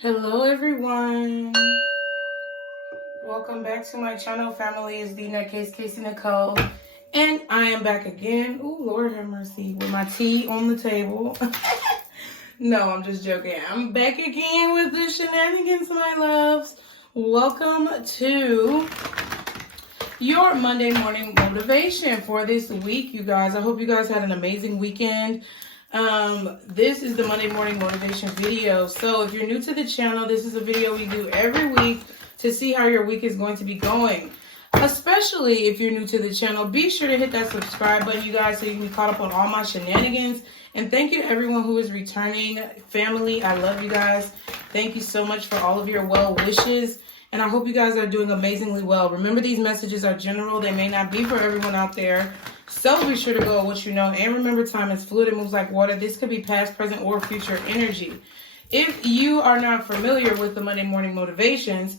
Hello everyone. Welcome back to my channel. Family is TheNutCase, Casey Nicole. And I am back again. Oh, Lord have mercy. With my tea on the table. No, I'm just joking. I'm back again with the shenanigans, my loves. Welcome to your Monday morning motivation for this week, you guys. I hope you guys had an amazing weekend. This is the Monday morning motivation video. So if you're new to the channel, this is a video we do every week to see how your week is going to be going. Especially if you're new to the channel, be sure to hit that subscribe button, you guys, so you can be caught up on all my shenanigans. And thank you to everyone who is returning. Family, I love you guys. Thank you so much for all of your well wishes. And I hope you guys are doing amazingly well. Remember, these messages are general. They may not be for everyone out there. So be sure to go with what you know. And remember, time is fluid. It moves like water. This could be past, present, or future energy. If you are not familiar with the Monday morning motivations,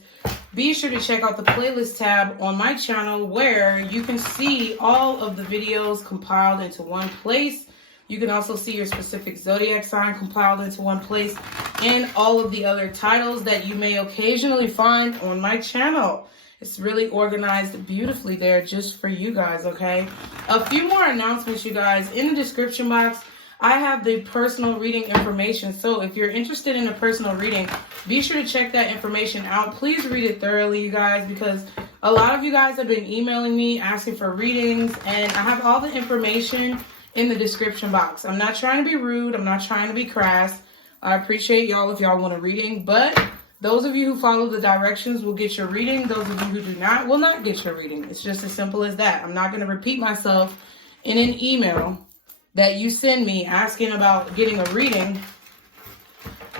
be sure to check out the playlist tab on my channel where you can see all of the videos compiled into one place. You can also see your specific zodiac sign compiled into one place and all of the other titles that you may occasionally find on my channel. It's really organized beautifully there just for you guys, okay? A few more announcements, you guys. In the description box, I have the personal reading information. So if you're interested in a personal reading, be sure to check that information out. Please read it thoroughly, you guys, because a lot of you guys have been emailing me asking for readings, and I have all the information in the description box. I'm not trying to be rude. I'm not trying to be crass. I appreciate y'all if y'all want a reading, but those of you who follow the directions will get your reading. Those of you who do not will not get your reading. It's just as simple as that. I'm not going to repeat myself in an email that you send me asking about getting a reading.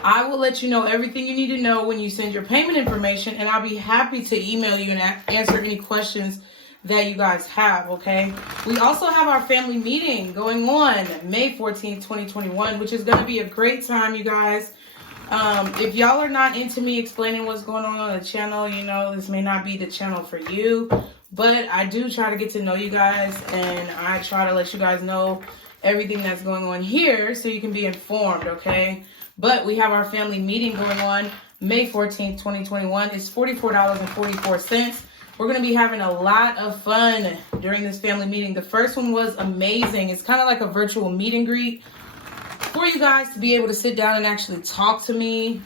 I will let you know everything you need to know when you send your payment information, and I'll be happy to email you and answer any questions that you guys have, okay? We also have our family meeting going on May 14th, 2021, which is going to be a great time, you guys. If y'all are not into me explaining what's going on the channel, you know, this may not be the channel for you, but I do try to get to know you guys, and I try to let you guys know everything that's going on here so you can be informed, okay? But we have our family meeting going on May 14th, 2021. It's $44.44. We're going to be having a lot of fun during this family meeting. The first one was amazing. It's kind of like a virtual meet and greet for you guys to be able to sit down and actually talk to me.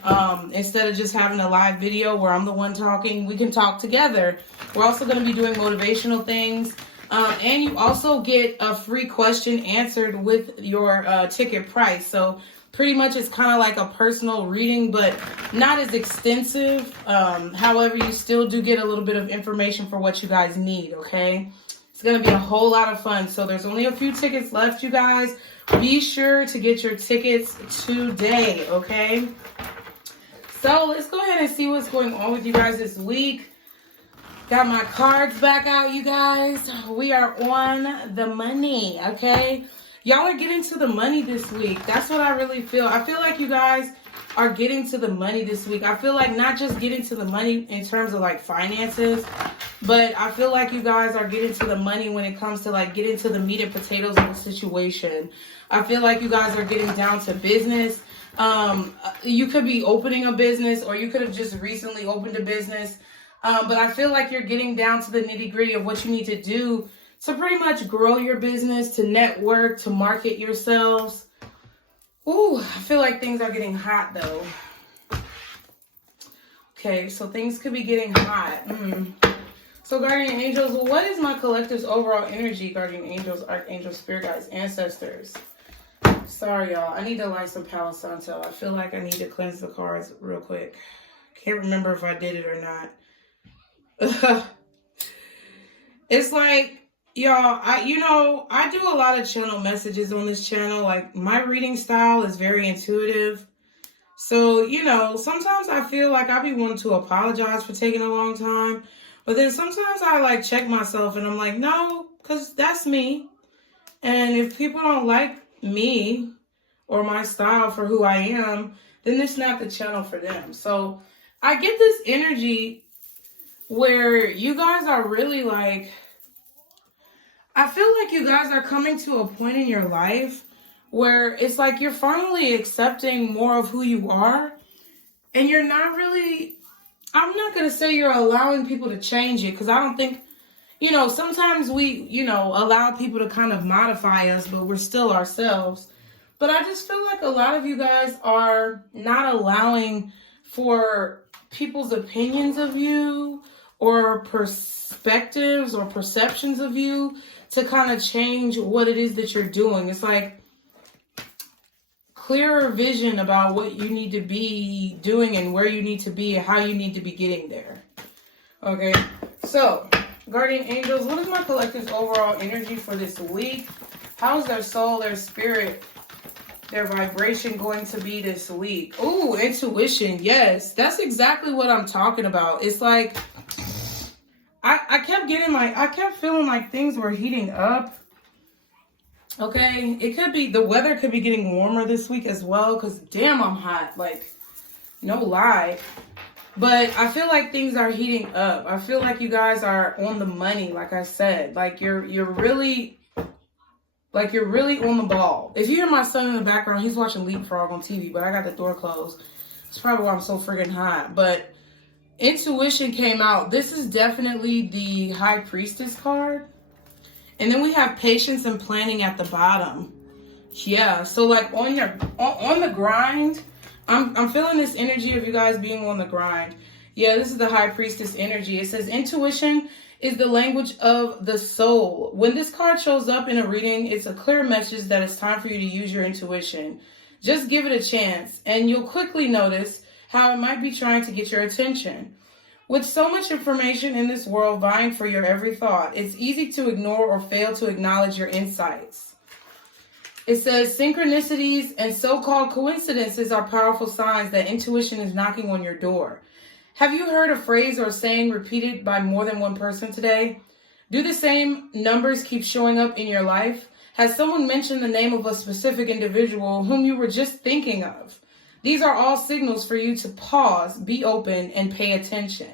Instead of just having a live video where I'm the one talking, we can talk together. We're also going to be doing motivational things. And you also get a free question answered with your ticket price. So pretty much it's kind of like a personal reading, but not as extensive. However, you still do get a little bit of information for what you guys need, okay? It's going to be a whole lot of fun. So there's only a few tickets left, you guys. Be sure to get your tickets today, okay? So let's go ahead and see what's going on with you guys this week. Got my cards back out, you guys. We are on the money, okay? Y'all are getting to the money this week. That's what I really feel. I feel like you guys are getting to the money this week. I feel like not just getting to the money in terms of like finances, but I feel like you guys are getting to the money when it comes to like getting to the meat and potatoes of the situation. I feel like you guys are getting down to business. You could be opening a business, or you could have just recently opened a business. But I feel like you're getting down to the nitty-gritty of what you need to do to pretty much grow your business, to network, to market yourselves. Ooh, I feel like things are getting hot, though. Okay, so things could be getting hot. So, Guardian Angels, what is my collective's overall energy, Guardian Angels, Archangels, Spirit Guides, Ancestors? Sorry, y'all. I need to light some Palo Santo. I feel like I need to cleanse the cards real quick. Can't remember if I did it or not. It's like, y'all, I do a lot of channel messages on this channel. Like, my reading style is very intuitive. So, you know, sometimes I feel like I be wanting to apologize for taking a long time. But then sometimes I like check myself and I'm like, no, because that's me. And if people don't like me or my style for who I am, then it's not the channel for them. So I get this energy where you guys are really like, I feel like you guys are coming to a point in your life where it's like you're finally accepting more of who you are. and you're not really, I'm not going to say you're allowing people to change it, because I don't think, sometimes we, allow people to kind of modify us, but we're still ourselves. But I just feel like a lot of you guys are not allowing for people's opinions of you or perspectives or perceptions of you to kind of change what it is that you're doing. It's like clearer vision about what you need to be doing and where you need to be and how you need to be getting there. Okay, so guardian angels, what is my collective's overall energy for this week? How's their soul, their spirit, their vibration going to be this week? Ooh, intuition. Yes, that's exactly what I'm talking about. It's like I kept feeling like things were heating up. Okay, it could be, the weather could be getting warmer this week as well, because damn, I'm hot, like, no lie. But I feel like things are heating up. I feel like you guys are on the money, like I said. Like you're really on the ball. If you hear my son in the background, he's watching Leapfrog on TV, but I got the door closed. That's probably why I'm so friggin' hot. But intuition came out. This is definitely the High Priestess card. And then we have patience and planning at the bottom. Yeah, so like on the grind, I'm feeling this energy of you guys being on the grind. Yeah, this is the High Priestess energy. It says intuition is the language of the soul. When this card shows up in a reading, it's a clear message that it's time for you to use your intuition. Just give it a chance, and you'll quickly notice how it might be trying to get your attention. With so much information in this world vying for your every thought, it's easy to ignore or fail to acknowledge your insights. It says synchronicities and so-called coincidences are powerful signs that intuition is knocking on your door. Have you heard a phrase or saying repeated by more than one person today? Do the same numbers keep showing up in your life? Has someone mentioned the name of a specific individual whom you were just thinking of? These are all signals for you to pause, be open, and pay attention.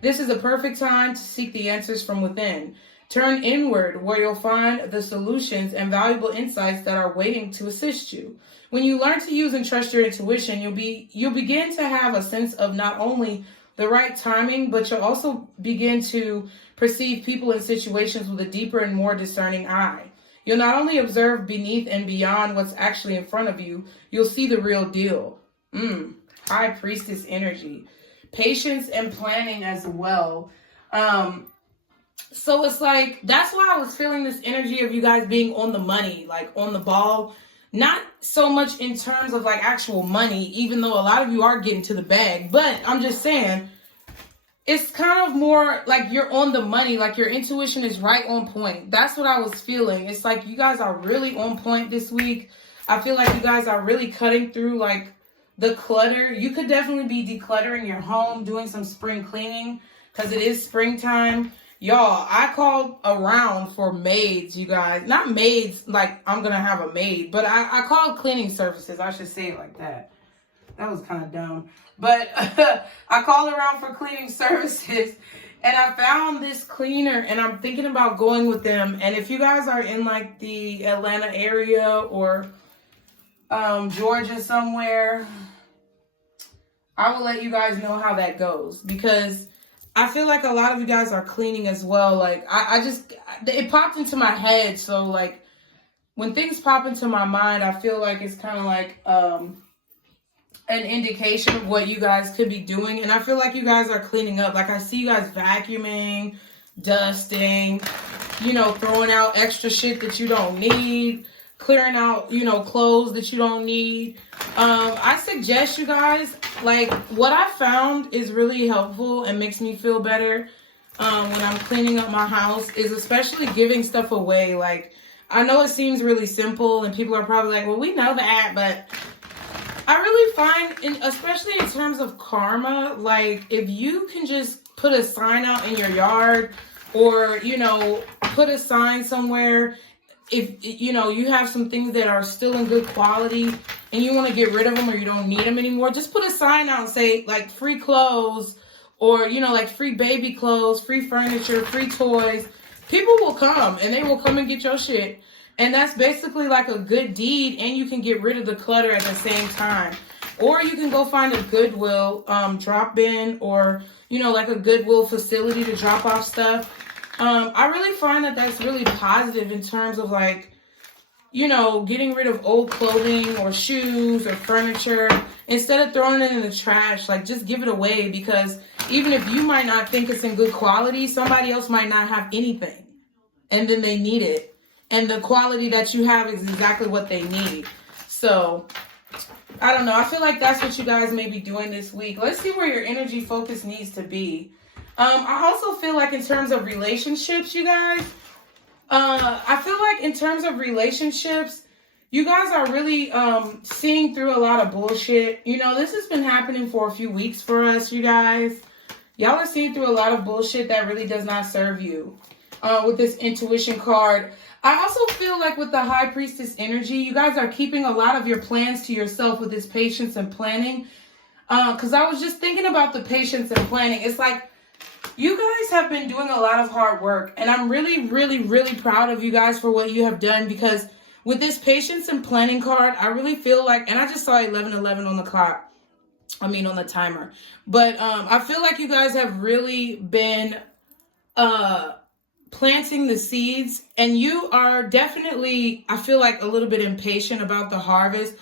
This is a perfect time to seek the answers from within. Turn inward, where you'll find the solutions and valuable insights that are waiting to assist you. When you learn to use and trust your intuition, you'll begin to have a sense of not only the right timing, but you'll also begin to perceive people and situations with a deeper and more discerning eye. You'll not only observe beneath and beyond what's actually in front of you, you'll see the real deal. High Priestess energy. Patience and planning as well. So it's like, that's why I was feeling this energy of you guys being on the money, like on the ball. Not so much in terms of like actual money, even though a lot of you are getting to the bag. But I'm just saying, it's kind of more like you're on the money, like your intuition is right on point. That's what I was feeling. It's like you guys are really on point this week. I feel like you guys are really cutting through like the clutter. You could definitely be decluttering your home, doing some spring cleaning, because it is springtime. Y'all, I called around for maids, you guys. Not maids like I'm going to have a maid, but I called cleaning services. I should say it like that. That was kind of dumb. But I called around for cleaning services, and I found this cleaner, and I'm thinking about going with them. And if you guys are in like the Atlanta area or Georgia somewhere, I will let you guys know how that goes, because I feel like a lot of you guys are cleaning as well. Like it popped into my head. So like when things pop into my mind, I feel like it's kind of like an indication of what you guys could be doing. And I feel like you guys are cleaning up. Like I see you guys vacuuming, dusting, throwing out extra shit that you don't need, clearing out, clothes that you don't need. I suggest you guys, like what I found is really helpful and makes me feel better when I'm cleaning up my house is especially giving stuff away. Like I know it seems really simple and people are probably like, well, we know that, but I really find, especially in terms of karma, like if you can just put a sign out in your yard or, put a sign somewhere, if, you have some things that are still in good quality and you want to get rid of them or you don't need them anymore, just put a sign out and say like free clothes or, like free baby clothes, free furniture, free toys. People will come and they will come and get your shit. And that's basically like a good deed, and you can get rid of the clutter at the same time. or you can go find a Goodwill drop bin, or, you know, like a Goodwill facility to drop off stuff. I really find that that's really positive in terms of, like, you know, getting rid of old clothing or shoes or furniture. Instead of throwing it in the trash, like, just give it away, because even if you might not think it's in good quality, somebody else might not have anything, and then they need it. And the quality that you have is exactly what they need. So, I don't know. I feel like that's what you guys may be doing this week. Let's see where your energy focus needs to be. I also feel like in terms of relationships, you guys, I feel like in terms of relationships, you guys are really seeing through a lot of bullshit. You know, this has been happening for a few weeks for us, you guys. Y'all are seeing through a lot of bullshit that really does not serve you. With this intuition card, I also feel like with the High Priestess energy, you guys are keeping a lot of your plans to yourself with this patience and planning. Because I was just thinking about the patience and planning. It's like you guys have been doing a lot of hard work, and I'm really, really, really proud of you guys for what you have done, because with this patience and planning card, I really feel like, and I just saw 11:11 on the clock. I mean, on the timer. But I feel like you guys have really been planting the seeds, and you are definitely, I feel like, a little bit impatient about the harvest,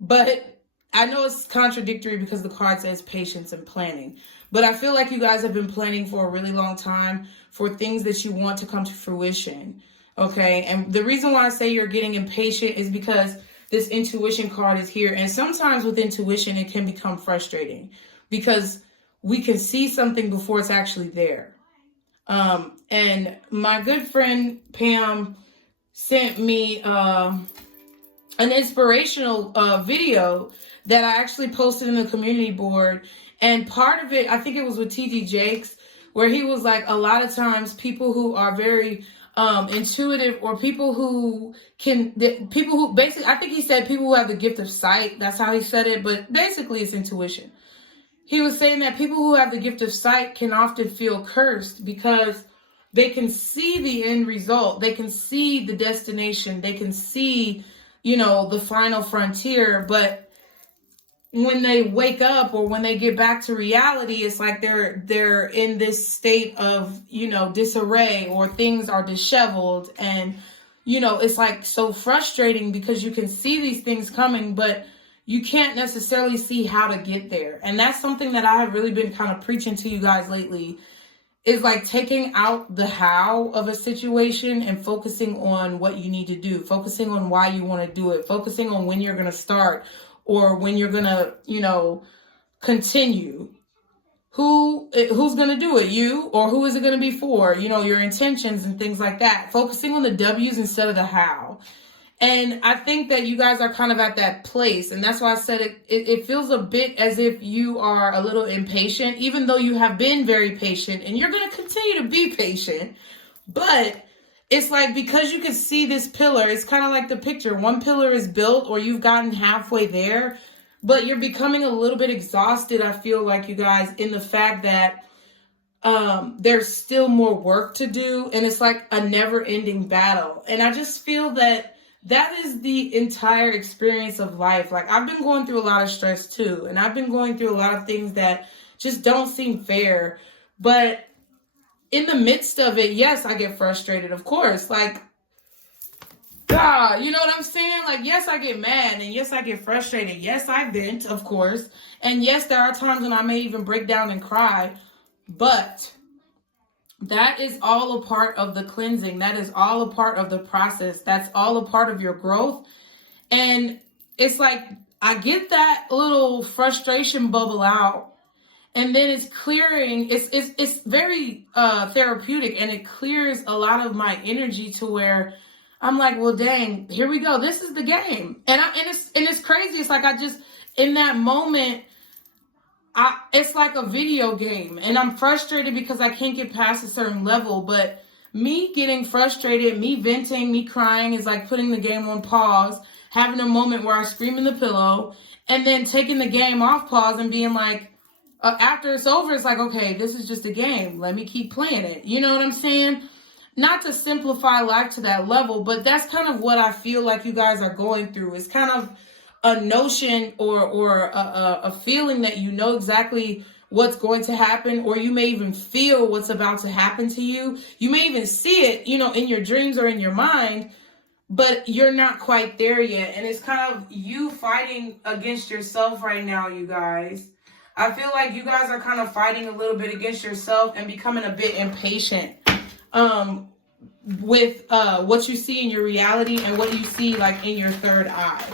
but I know it's contradictory because the card says patience and planning, but I feel like you guys have been planning for a really long time for things that you want to come to fruition. Okay. And the reason why I say you're getting impatient is because this intuition card is here. And sometimes with intuition, it can become frustrating because we can see something before it's actually there. And my good friend Pam sent me an inspirational video that I actually posted in the community board. And part of it, I think it was with TD Jakes, where he was like, a lot of times people who are very intuitive, or people who basically, I think he said people who have the gift of sight. That's how he said it. But basically it's intuition. He was saying that people who have the gift of sight can often feel cursed because they can see the end result. They can see the destination. They can see, you know, the final frontier. But when they wake up or when they get back to reality, it's like they're in this state of, you know, disarray, or things are disheveled. And, you know, it's like so frustrating because you can see these things coming, but you can't necessarily see how to get there. And that's something that I have really been kind of preaching to you guys lately, is like taking out the how of a situation and focusing on what you need to do, focusing on why you want to do it, focusing on when you're going to start, or when you're going to, you know, continue. Who's going to do it? You? Or who is it going to be for? You know, your intentions and things like that. Focusing on the W's instead of the how. And I think that you guys are kind of at that place. And that's why I said it feels a bit as if you are a little impatient, even though you have been very patient, and you're going to continue to be patient. But it's like, because you can see this pillar, it's kind of like the picture. One pillar is built, or you've gotten halfway there, but you're becoming a little bit exhausted, I feel like, you guys, in the fact that there's still more work to do. And it's like a never-ending battle. And I just feel that is the entire experience of life. Like, I've been going through a lot of stress too. And I've been going through a lot of things that just don't seem fair. But in the midst of it, yes, I get frustrated, of course. Like, God, you know what I'm saying? Like, yes, I get mad, and yes, I get frustrated. Yes, I vent, of course. And yes, there are times when I may even break down and cry. But that is all a part of the cleansing. That is all a part of the process. That's all a part of your growth. And it's like, I get that little frustration bubble out, and then it's clearing. It's very therapeutic, and it clears a lot of my energy to where I'm like, well, dang, here we go. This is the game. And it's crazy. It's like, in that moment, it's like a video game, and I'm frustrated because I can't get past a certain level. But me getting frustrated, me venting, me crying is like putting the game on pause, having a moment where I scream in the pillow, and then taking the game off pause and being like, after it's over, it's like, okay, this is just a game. Let me keep playing it. You know what I'm saying? Not to simplify life to that level, but that's kind of what I feel like you guys are going through. It's kind of a notion or a feeling that you know exactly what's going to happen, or you may even feel what's about to happen to you. You may even see it, in your dreams or in your mind, but you're not quite there yet. And it's kind of you fighting against yourself right now, you guys. I feel like you guys are kind of fighting a little bit against yourself and becoming a bit impatient with what you see in your reality and what you see like in your third eye.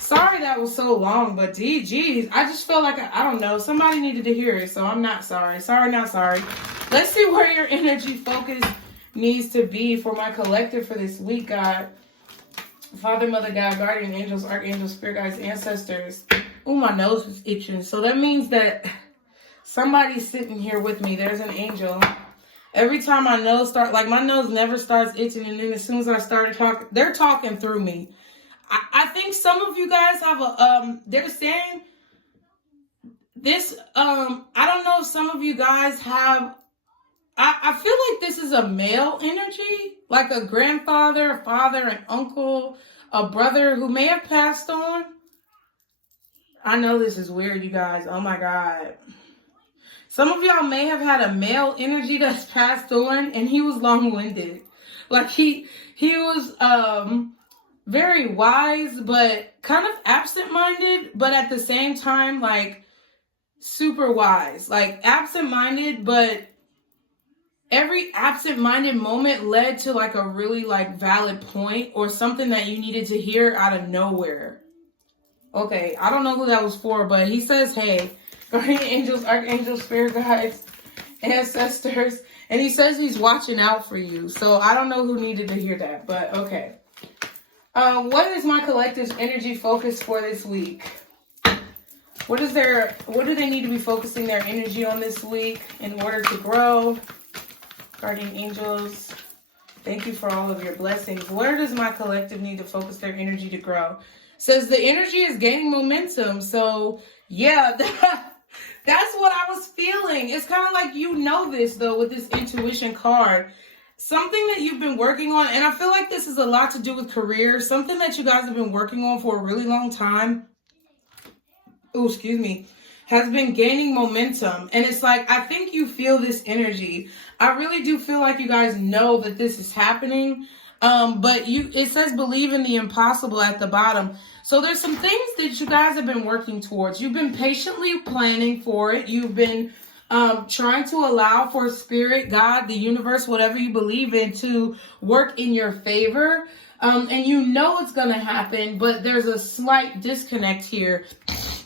Sorry that was so long, but geez, I just felt like, I don't know, somebody needed to hear it, so I'm not sorry. Sorry, not sorry. Let's see where your energy focus needs to be for my collective for this week, God. Father, Mother, God, Guardian Angels, Archangels, Spirit Guides, Ancestors. Oh, my nose is itching. So that means that somebody's sitting here with me. There's an angel. Every time my nose starts, like my nose never starts itching, and then as soon as I started talking, they're talking through me. I think some of you guys have they're saying this, I don't know if some of you guys have, I feel like this is a male energy, like a grandfather, a father, an uncle, a brother who may have passed on. I know this is weird, you guys. Oh my God. Some of y'all may have had a male energy that's passed on, and he was long-winded. Like he was very wise, but kind of absent-minded, but at the same time, like super wise. Like absent-minded, but every absent-minded moment led to like a really like valid point or something that you needed to hear out of nowhere. Okay, I don't know who that was for, but he says, hey, guardian angels, archangels, spirit guides, ancestors, and he says he's watching out for you. So I don't know who needed to hear that, but okay. What is my collective's energy focus for this week? What do they need to be focusing their energy on this week in order to grow? Guardian angels, thank you for all of your blessings. Where does my collective need to focus their energy to grow? Says the energy is gaining momentum. So yeah, that's what I was feeling. It's kind of like this though with this intuition card. Something that you've been working on, and I feel like this is a lot to do with career. Something that you guys have been working on for a really long time. Oh, excuse me. Has been gaining momentum. And it's like, I think you feel this energy. I really do feel like you guys know that this is happening. But it says believe in the impossible at the bottom. So there's some things that you guys have been working towards. You've been patiently planning for it. You've been trying to allow for spirit, God, the universe, whatever you believe in, to work in your favor. And you know it's going to happen, but there's a slight disconnect here.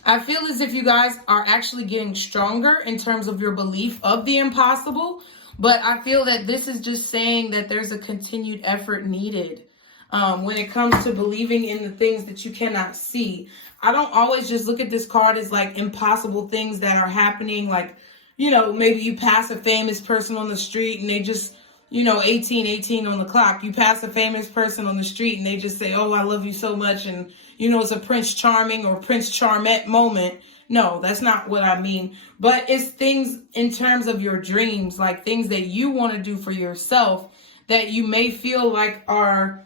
I feel as if you guys are actually getting stronger in terms of your belief of the impossible. But I feel that this is just saying that there's a continued effort needed when it comes to believing in the things that you cannot see. I don't always just look at this card as like impossible things that are happening. Like, maybe you pass a famous person on the street and they just, 18 on the clock. You pass a famous person on the street and they just say, oh, I love you so much. And, it's a Prince Charming or Prince Charmette moment. No, that's not what I mean. But it's things in terms of your dreams, like things that you want to do for yourself that you may feel like are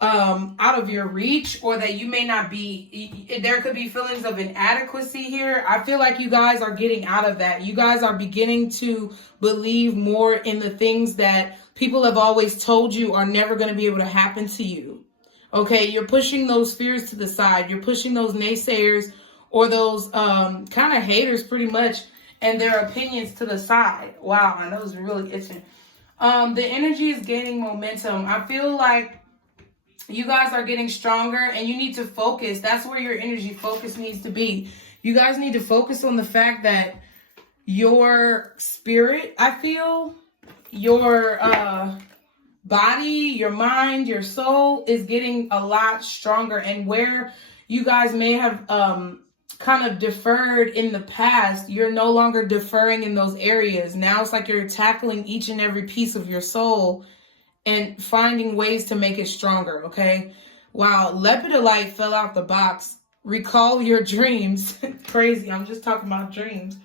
out of your reach, or that you may not be. There could be feelings of inadequacy here. I feel like you guys are getting out of that. You guys are beginning to believe more in the things that people have always told you are never going to be able to happen to you. Okay, you're pushing those fears to the side. You're pushing those naysayers or those kind of haters pretty much and their opinions to the side. Wow, my nose is really itching. The energy is gaining momentum. I feel like you guys are getting stronger and you need to focus. That's where your energy focus needs to be. You guys need to focus on the fact that your spirit, I feel, your body, your mind, your soul is getting a lot stronger. And where you guys may have kind of deferred in the past, you're no longer deferring in those areas. Now it's like you're tackling each and every piece of your soul and finding ways to make it stronger, okay? Wow, Lepidolite fell out the box. Recall your dreams. Crazy, I'm just talking about dreams.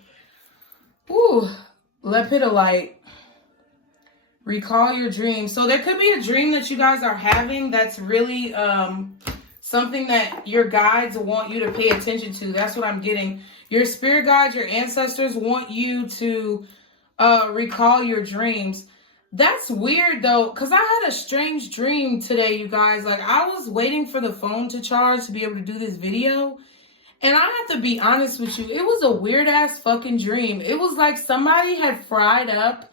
Ooh, Lepidolite. Recall your dreams. So there could be a dream that you guys are having that's really something that your guides want you to pay attention to. That's what I'm getting. Your spirit guides, your ancestors want you to recall your dreams. That's weird though, because I had a strange dream today, you guys. Like, I was waiting for the phone to charge to be able to do this video. And I have to be honest with you, it was a weird ass fucking dream. It was like somebody had fried up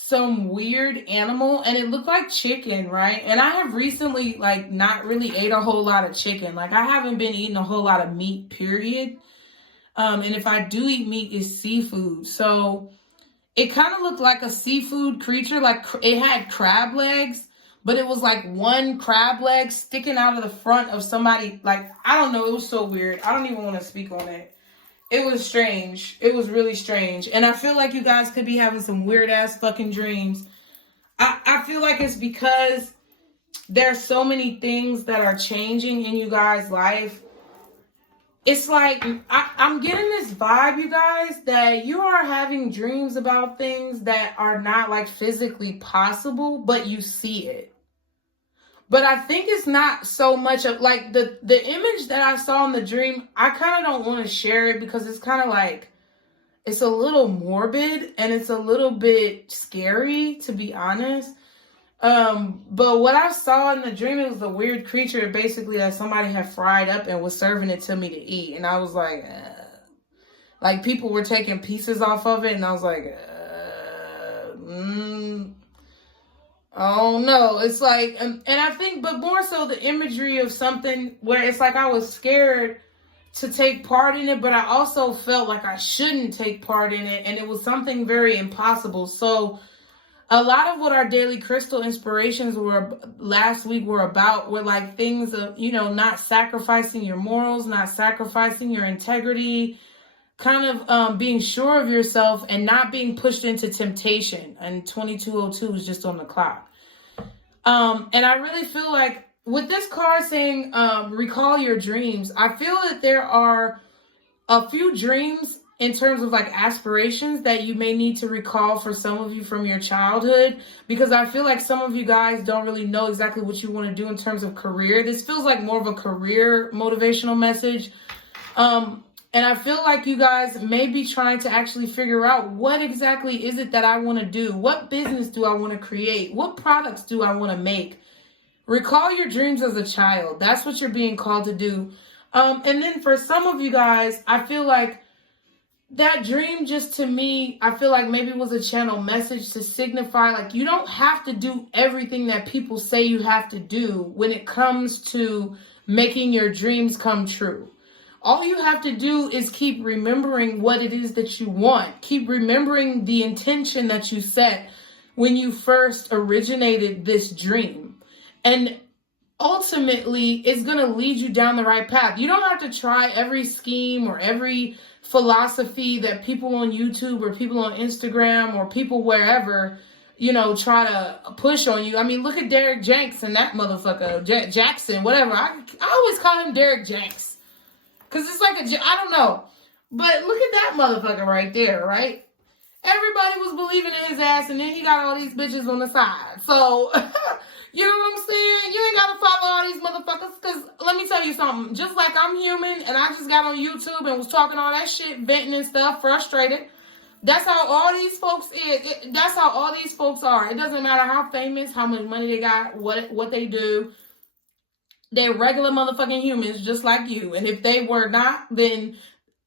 some weird animal and it looked like chicken, right? And I have recently like not really ate a whole lot of chicken. Like, I haven't been eating a whole lot of meat, period. And if I do eat meat, it's seafood. So it kind of looked like a seafood creature. Like, it had crab legs, but it was like one crab leg sticking out of the front of somebody. Like, I don't know. It was so weird. I don't even want to speak on it. It was strange. It was really strange. And I feel like you guys could be having some weird ass fucking dreams. I feel like it's because there's so many things that are changing in you guys' life. It's like, I'm getting this vibe, you guys, that you are having dreams about things that are not like physically possible, but you see it. But I think it's not so much of like the image that I saw in the dream. I kind of don't want to share it because it's kind of like, it's a little morbid and it's a little bit scary, to be honest. But what I saw in the dream, it was a weird creature basically that somebody had fried up and was serving it to me to eat. And I was like people were taking pieces off of it. And I was like, oh no. It's like, and I think, but more so the imagery of something where it's like I was scared to take part in it, but I also felt like I shouldn't take part in it. And it was something very impossible. So a lot of what our daily crystal inspirations were last week were about were like things of, you know, not sacrificing your morals, not sacrificing your integrity, kind of being sure of yourself and not being pushed into temptation. And 2202 is just on the clock. And I really feel like with this card saying, recall your dreams, I feel that there are a few dreams in terms of like aspirations that you may need to recall for some of you from your childhood, because I feel like some of you guys don't really know exactly what you want to do in terms of career. This feels like more of a career motivational message. And I feel like you guys may be trying to actually figure out what exactly is it that I want to do? What business do I want to create? What products do I want to make? Recall your dreams as a child. That's what you're being called to do. And then for some of you guys, I feel like that dream just to me, I feel like maybe it was a channel message to signify like you don't have to do everything that people say you have to do when it comes to making your dreams come true. All you have to do is keep remembering what it is that you want. Keep remembering the intention that you set when you first originated this dream. And ultimately, it's going to lead you down the right path. You don't have to try every scheme or every philosophy that people on YouTube or people on Instagram or people wherever, you know, try to push on you. I mean, look at Derek Jenks and that motherfucker, Jackson, whatever. I always call him Derek Jenks because it's like I don't know. But look at that motherfucker right there, right? Everybody was believing in his ass, and then he got all these bitches on the side. So, you know what I'm saying? You ain't got to follow all these motherfuckers, because let me tell you something. Just like I'm human, and I just got on YouTube and was talking all that shit, venting and stuff, frustrated. That's how all these folks is. That's how all these folks are. It doesn't matter how famous, how much money they got, what they do. They're regular motherfucking humans just like you. And if they were not, then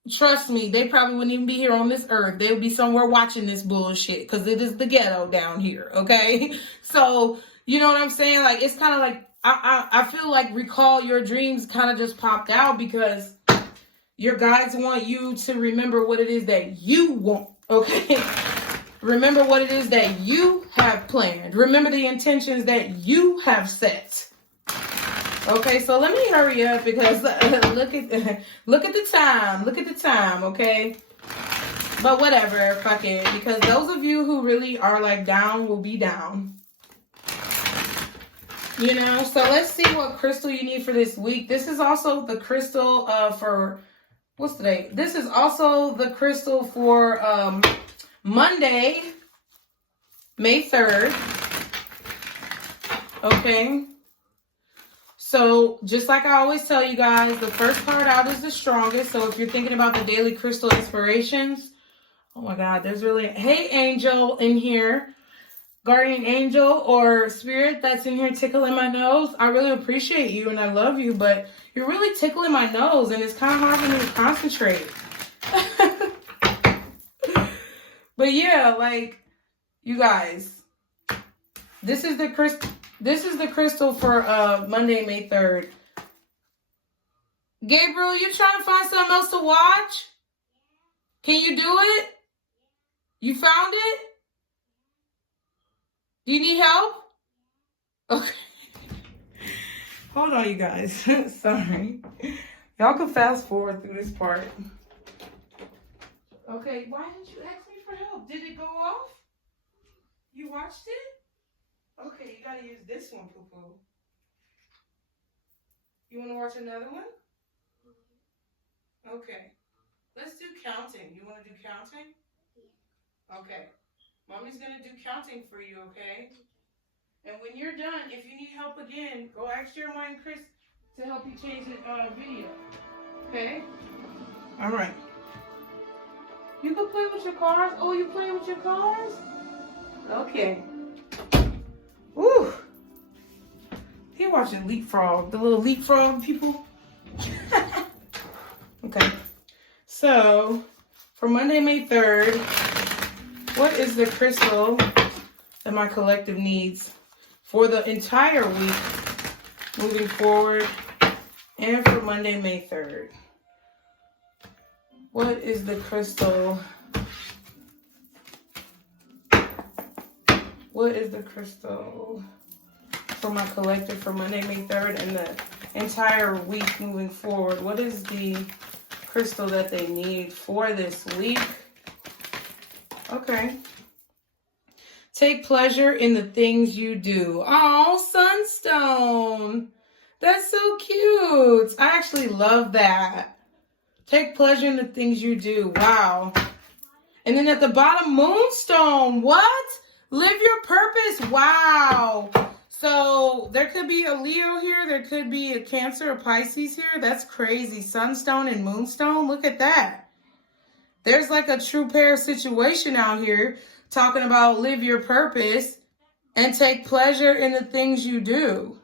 trust me, they probably wouldn't even be here on this earth. They would be somewhere watching this bullshit because it is the ghetto down here, okay? So, you know what I'm saying? Like, it's kind of like, I feel like recall your dreams kind of just popped out because your guides want you to remember what it is that you want, okay? Remember what it is that you have planned. Remember the intentions that you have set. Okay, so let me hurry up because look at the time. Look at the time, okay? But whatever, fuck it. Because those of you who really are like down will be down. You know, so let's see what crystal you need for this week. This is also the crystal for, what's today? This is also the crystal for Monday, May 3rd. Okay. So just like I always tell you guys, the first card out is the strongest. So if you're thinking about the daily crystal inspirations, oh my God, there's really, hey angel in here, guardian angel or spirit that's in here tickling my nose. I really appreciate you and I love you, but you're really tickling my nose and it's kind of hard for me to concentrate. But yeah, like, you guys, this is the crystal for Monday, May 3rd. Gabriel, you trying to find something else to watch? Can you do it? You found it? Do you need help? Okay. Hold on, you guys. Sorry. Y'all can fast forward through this part. Okay, why didn't you ask me for help? Did it go off? You watched it? Okay, you gotta use this one, Poo-Poo. You wanna watch another one? Okay. Let's do counting. You wanna do counting? Yeah. Okay. Mommy's gonna do counting for you, okay? And when you're done, if you need help again, go ask Jeremiah and Chris to help you change the video. Okay? All right. You can play with your cars. Oh, you play with your cars? Okay. Woo. You're watching Leapfrog, the little Leapfrog people. Okay. So, for Monday, May 3rd, what is the crystal that my collective needs for the entire week moving forward and for Monday, May 3rd? What is the crystal? What is the crystal for my collective for Monday, May 3rd and the entire week moving forward? What is the crystal that they need for this week? Okay. Take pleasure in the things you do. Oh, Sunstone. That's so cute. I actually love that. Take pleasure in the things you do. Wow. And then at the bottom, Moonstone. What? Live your purpose. Wow. So there could be a Leo here. There could be a Cancer, a Pisces here. That's crazy. Sunstone and Moonstone. Look at that. There's like a true pair situation out here talking about live your purpose and take pleasure in the things you do.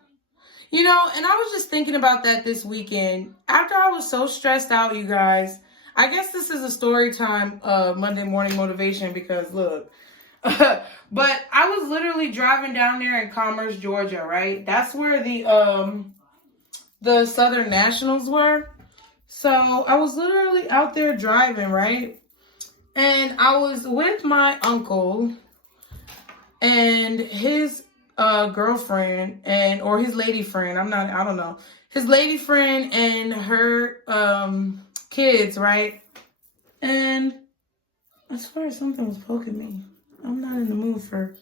You know, and I was just thinking about that this weekend. After I was so stressed out, you guys, I guess this is a story time Monday morning motivation because look, but I was literally driving down there in Commerce, Georgia, right? That's where the Southern Nationals were. So I was literally out there driving, right? And I was with my uncle and his girlfriend or his lady friend. I don't know. His lady friend and her kids, right? And I swear something was poking me. I'm not in the mood for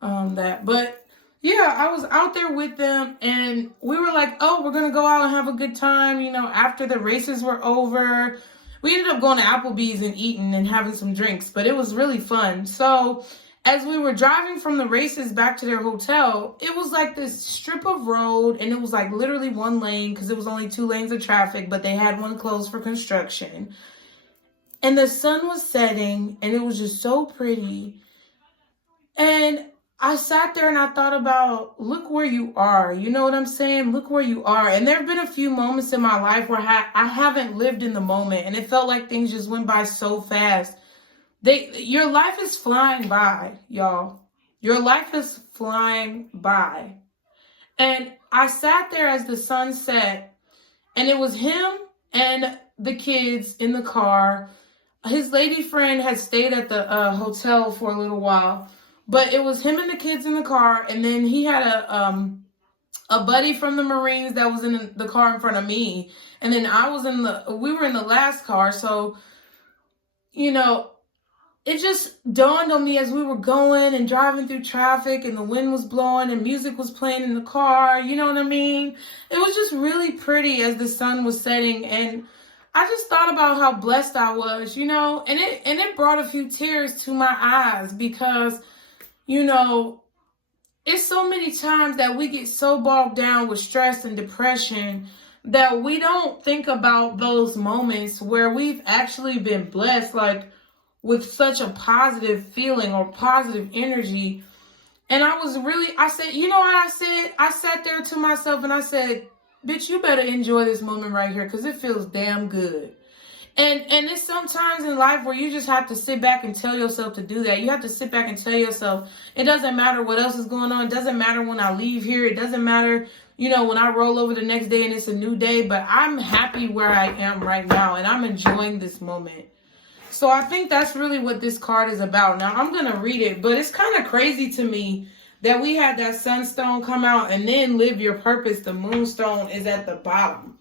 that. But yeah, I was out there with them and we were like, oh, we're gonna go out and have a good time, you know, after the races were over. We ended up going to Applebee's and eating and having some drinks, but it was really fun. So as we were driving from the races back to their hotel, it was like this strip of road and it was like literally one lane because it was only 2 lanes of traffic, but they had one closed for construction. And the sun was setting and it was just so pretty. And I sat there and I thought about, look where you are. You know what I'm saying? Look where you are. And there have been a few moments in my life where I haven't lived in the moment and it felt like things just went by so fast. Your life is flying by, y'all. Your life is flying by. And I sat there as the sun set and it was him and the kids in the car. His lady friend had stayed at the hotel for a little while. But it was him and the kids in the car, and then he had a buddy from the Marines that was in the car in front of me, and then we were in the last car. So, you know, it just dawned on me as we were going and driving through traffic, and the wind was blowing, and music was playing in the car. You know what I mean? It was just really pretty as the sun was setting, and I just thought about how blessed I was, you know, and it brought a few tears to my eyes because, you know, it's so many times that we get so bogged down with stress and depression that we don't think about those moments where we've actually been blessed, like with such a positive feeling or positive energy. And I said, you know what I said? I sat there to myself and I said, bitch, you better enjoy this moment right here because it feels damn good. And it's sometimes in life where you just have to sit back and tell yourself to do that. You have to sit back and tell yourself, it doesn't matter what else is going on. It doesn't matter when I leave here. It doesn't matter, when I roll over the next day and it's a new day. But I'm happy where I am right now and I'm enjoying this moment. So I think that's really what this card is about. Now, I'm going to read it, but it's kind of crazy to me that we had that sunstone come out and then live your purpose. The moonstone is at the bottom.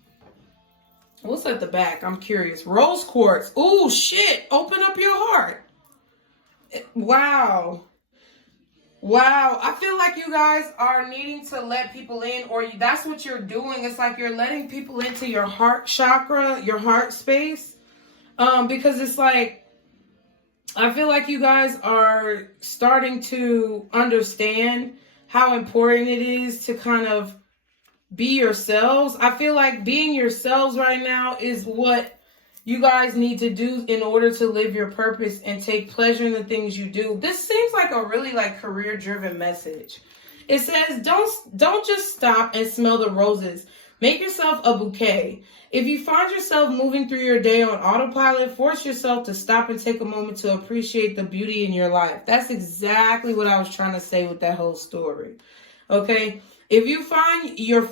What's at the back? I'm curious. Rose quartz. Ooh, shit. Open up your heart. Wow. Wow. I feel like you guys are needing to let people in, or that's what you're doing. It's like you're letting people into your heart chakra, your heart space. Because it's like, I feel like you guys are starting to understand how important it is to kind of be yourselves. I feel like being yourselves right now is what you guys need to do in order to live your purpose and take pleasure in the things you do. This seems like a really career-driven message. It says, don't just stop and smell the roses. Make yourself a bouquet. If you find yourself moving through your day on autopilot, force yourself to stop and take a moment to appreciate the beauty in your life. That's exactly what I was trying to say with that whole story. Okay? If you find you're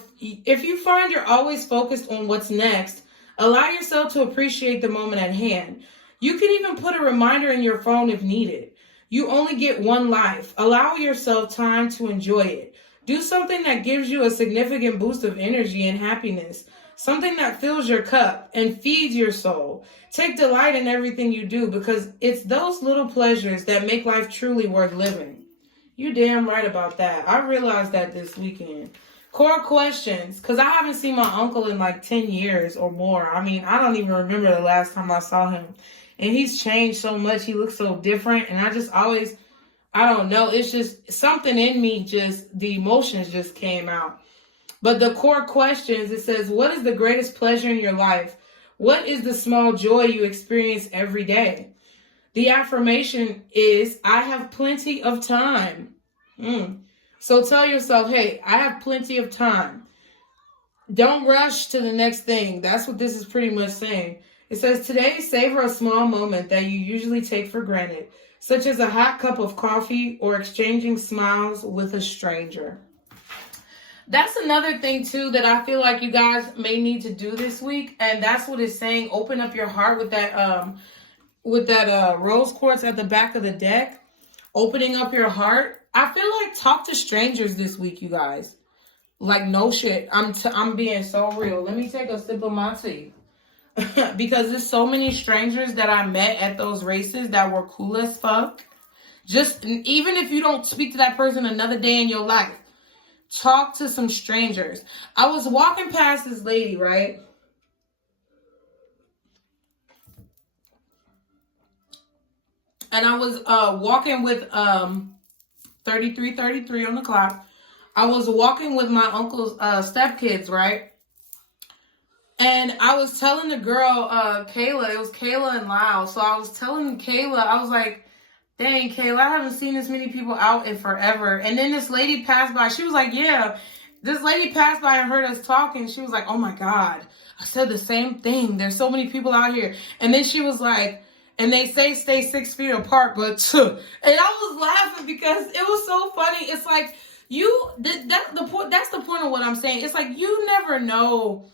always focused on what's next, allow yourself to appreciate the moment at hand. You can even put a reminder in your phone if needed. You only get one life. Allow yourself time to enjoy it. Do something that gives you a significant boost of energy and happiness. Something that fills your cup and feeds your soul. Take delight in everything you do because it's those little pleasures that make life truly worth living. You damn right about that. I realized that this weekend. Core questions, because I haven't seen my uncle in 10 years or more. I mean, I don't even remember the last time I saw him. And he's changed so much. He looks so different. And I don't know. It's just something in me, the emotions just came out. But the core questions, it says, what is the greatest pleasure in your life? What is the small joy you experience every day? The affirmation is, I have plenty of time. So tell yourself, hey, I have plenty of time. Don't rush to the next thing. That's what this is pretty much saying. It says, today, savor a small moment that you usually take for granted, such as a hot cup of coffee or exchanging smiles with a stranger. That's another thing, too, that I feel like you guys may need to do this week. And that's what it's saying. Open up your heart with that rose quartz at the back of the deck. Opening up your heart. I feel like talk to strangers this week, you guys. No shit. I'm being so real. Let me take a sip of my tea. Because there's so many strangers that I met at those races that were cool as fuck. Just, even if you don't speak to that person another day in your life, talk to some strangers. I was walking past this lady, right? And I was walking with 3333 on the clock. I was walking with my uncle's stepkids, right? And I was telling the girl, Kayla, it was Kayla and Lyle. So I was telling Kayla, I was like, dang, Kayla, I haven't seen this many people out in forever. And then this lady passed by. She was like, yeah. This lady passed by and heard us talking. She was like, oh my God. I said the same thing. There's so many people out here. And then she was like, and they say stay 6 feet apart, but and I was laughing because it was so funny. It's like that's the point of what I'm saying. It's like you never know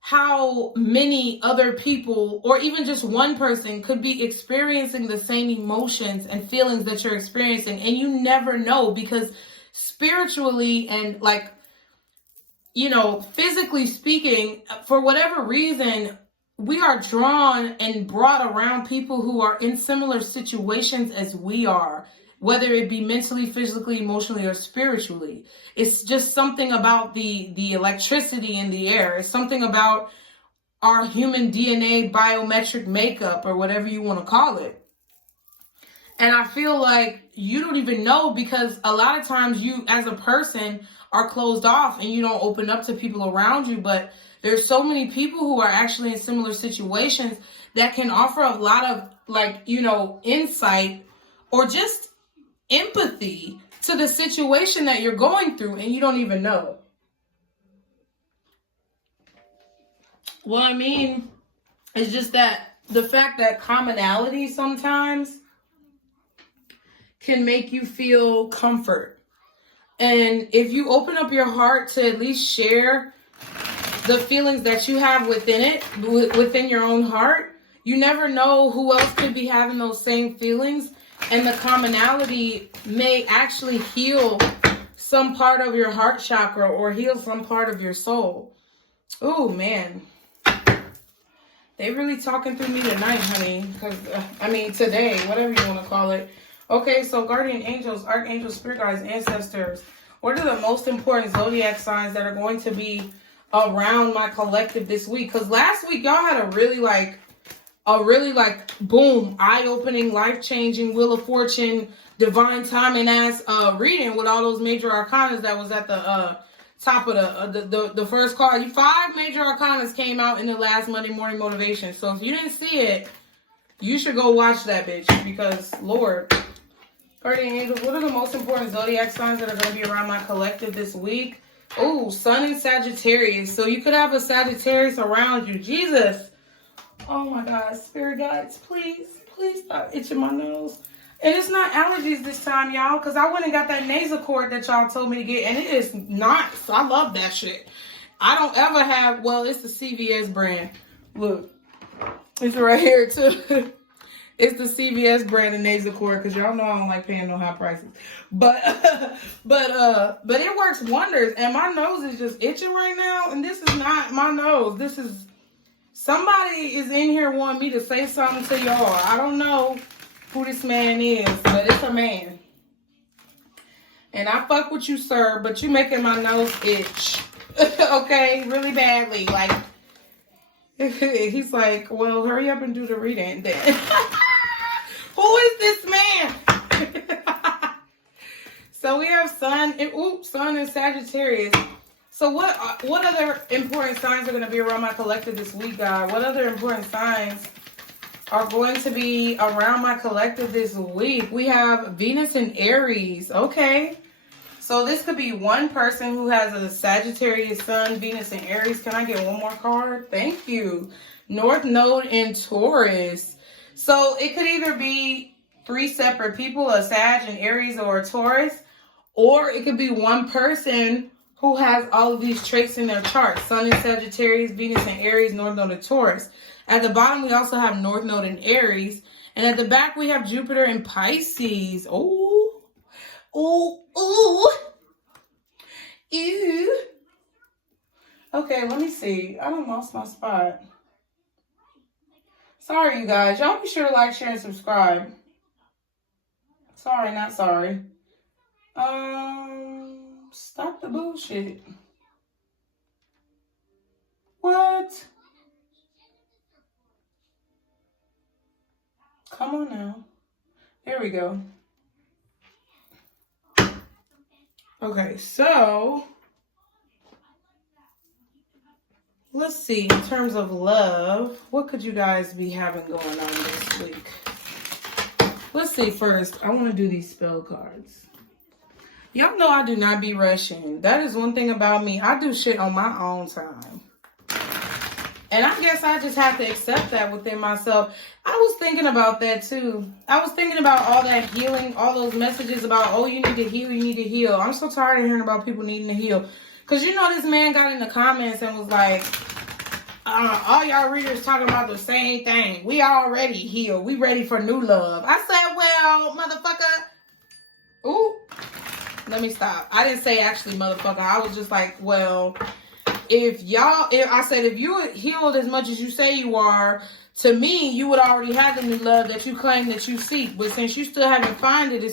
how many other people or even just one person could be experiencing the same emotions and feelings that you're experiencing. And you never know because spiritually and physically speaking, for whatever reason, we are drawn and brought around people who are in similar situations as we are, whether it be mentally, physically, emotionally, or spiritually. It's just something about the electricity in the air. It's something about our human DNA biometric makeup or whatever you want to call it. And I feel like you don't even know, because a lot of times you as a person are closed off and you don't open up to people around you. But there's so many people who are actually in similar situations that can offer a lot of, like, you know, insight or just empathy to the situation that you're going through, and you don't even know. What I mean is just that the fact that commonality sometimes can make you feel comfort. And if you open up your heart to at least share the feelings that you have within your own heart, you never know who else could be having those same feelings. And the commonality may actually heal some part of your heart chakra or heal some part of your soul. Oh, man. They really talking through me tonight, honey. Today, whatever you want to call it. Okay, so guardian angels, archangels, spirit guides, ancestors. What are the most important zodiac signs that are going to be around my collective this week? Because last week, y'all had a really boom, eye-opening, life-changing, Wheel of Fortune, divine timing ass reading with all those major arcanas that was at the top of the first card. 5 major arcanas came out in the last Monday morning motivation. So if you didn't see it, you should go watch that bitch, because Lord. Guardian angels, what are the most important zodiac signs that are going to be around my collective this week? Oh, Sun in Sagittarius. So you could have a Sagittarius around you. Jesus. Oh my God, spirit guides, please stop itching my nose. And it's not allergies this time, y'all, because I went and got that nasal cord that y'all told me to get, and it is nice. I love that shit. I don't ever have, well, it's the CVS brand. Look, it's right here too. It's the CVS brand of nasal cord, because y'all know I don't like paying no high prices. But it works wonders, and my nose is just itching right now, and this is not my nose. This is, somebody is in here wanting me to say something to y'all. I don't know who this man is, but it's a man. And I fuck with you, sir, but you making my nose itch. Okay, really badly. Like, he's like, well, hurry up and do the reading then. Who is this man? So we have Sun in Sagittarius. So what other important signs are going to be around my collective this week, God? What other important signs are going to be around my collective this week? We have Venus in Aries. Okay. So this could be one person who has a Sagittarius Sun, Venus in Aries. Can I get one more card? Thank you. North Node in Taurus. So it could either be 3 separate people, a Sag, an Aries, or a Taurus. Or it could be one person who has all of these traits in their chart. Sun in Sagittarius, Venus in Aries, North Node in Taurus. At the bottom, we also have North Node in Aries. And at the back, we have Jupiter in Pisces. Ooh. Ooh. Ooh. Ew. Okay, let me see. I done lost my spot. Sorry, you guys. Y'all be sure to like, share, and subscribe. Sorry, not sorry. Stop the bullshit. What? Come on now. There we go. Okay, so let's see, in terms of love, what could you guys be having going on this week? Let's see first. I want to do these spell cards. Y'all know I do not be rushing. That is one thing about me. I do shit on my own time. And I guess I just have to accept that within myself. I was thinking about that too. I was thinking about all that healing, all those messages about, oh, you need to heal, you need to heal. I'm so tired of hearing about people needing to heal. Because you know this man got in the comments and was like, all y'all readers talking about the same thing. We already healed. We ready for new love. I said, well, motherfucker. Ooh. Let me stop. I didn't say actually, motherfucker. I was just like, well, if you healed as much as you say you are, to me, you would already have the new love that you claim that you seek. But since you still haven't found it,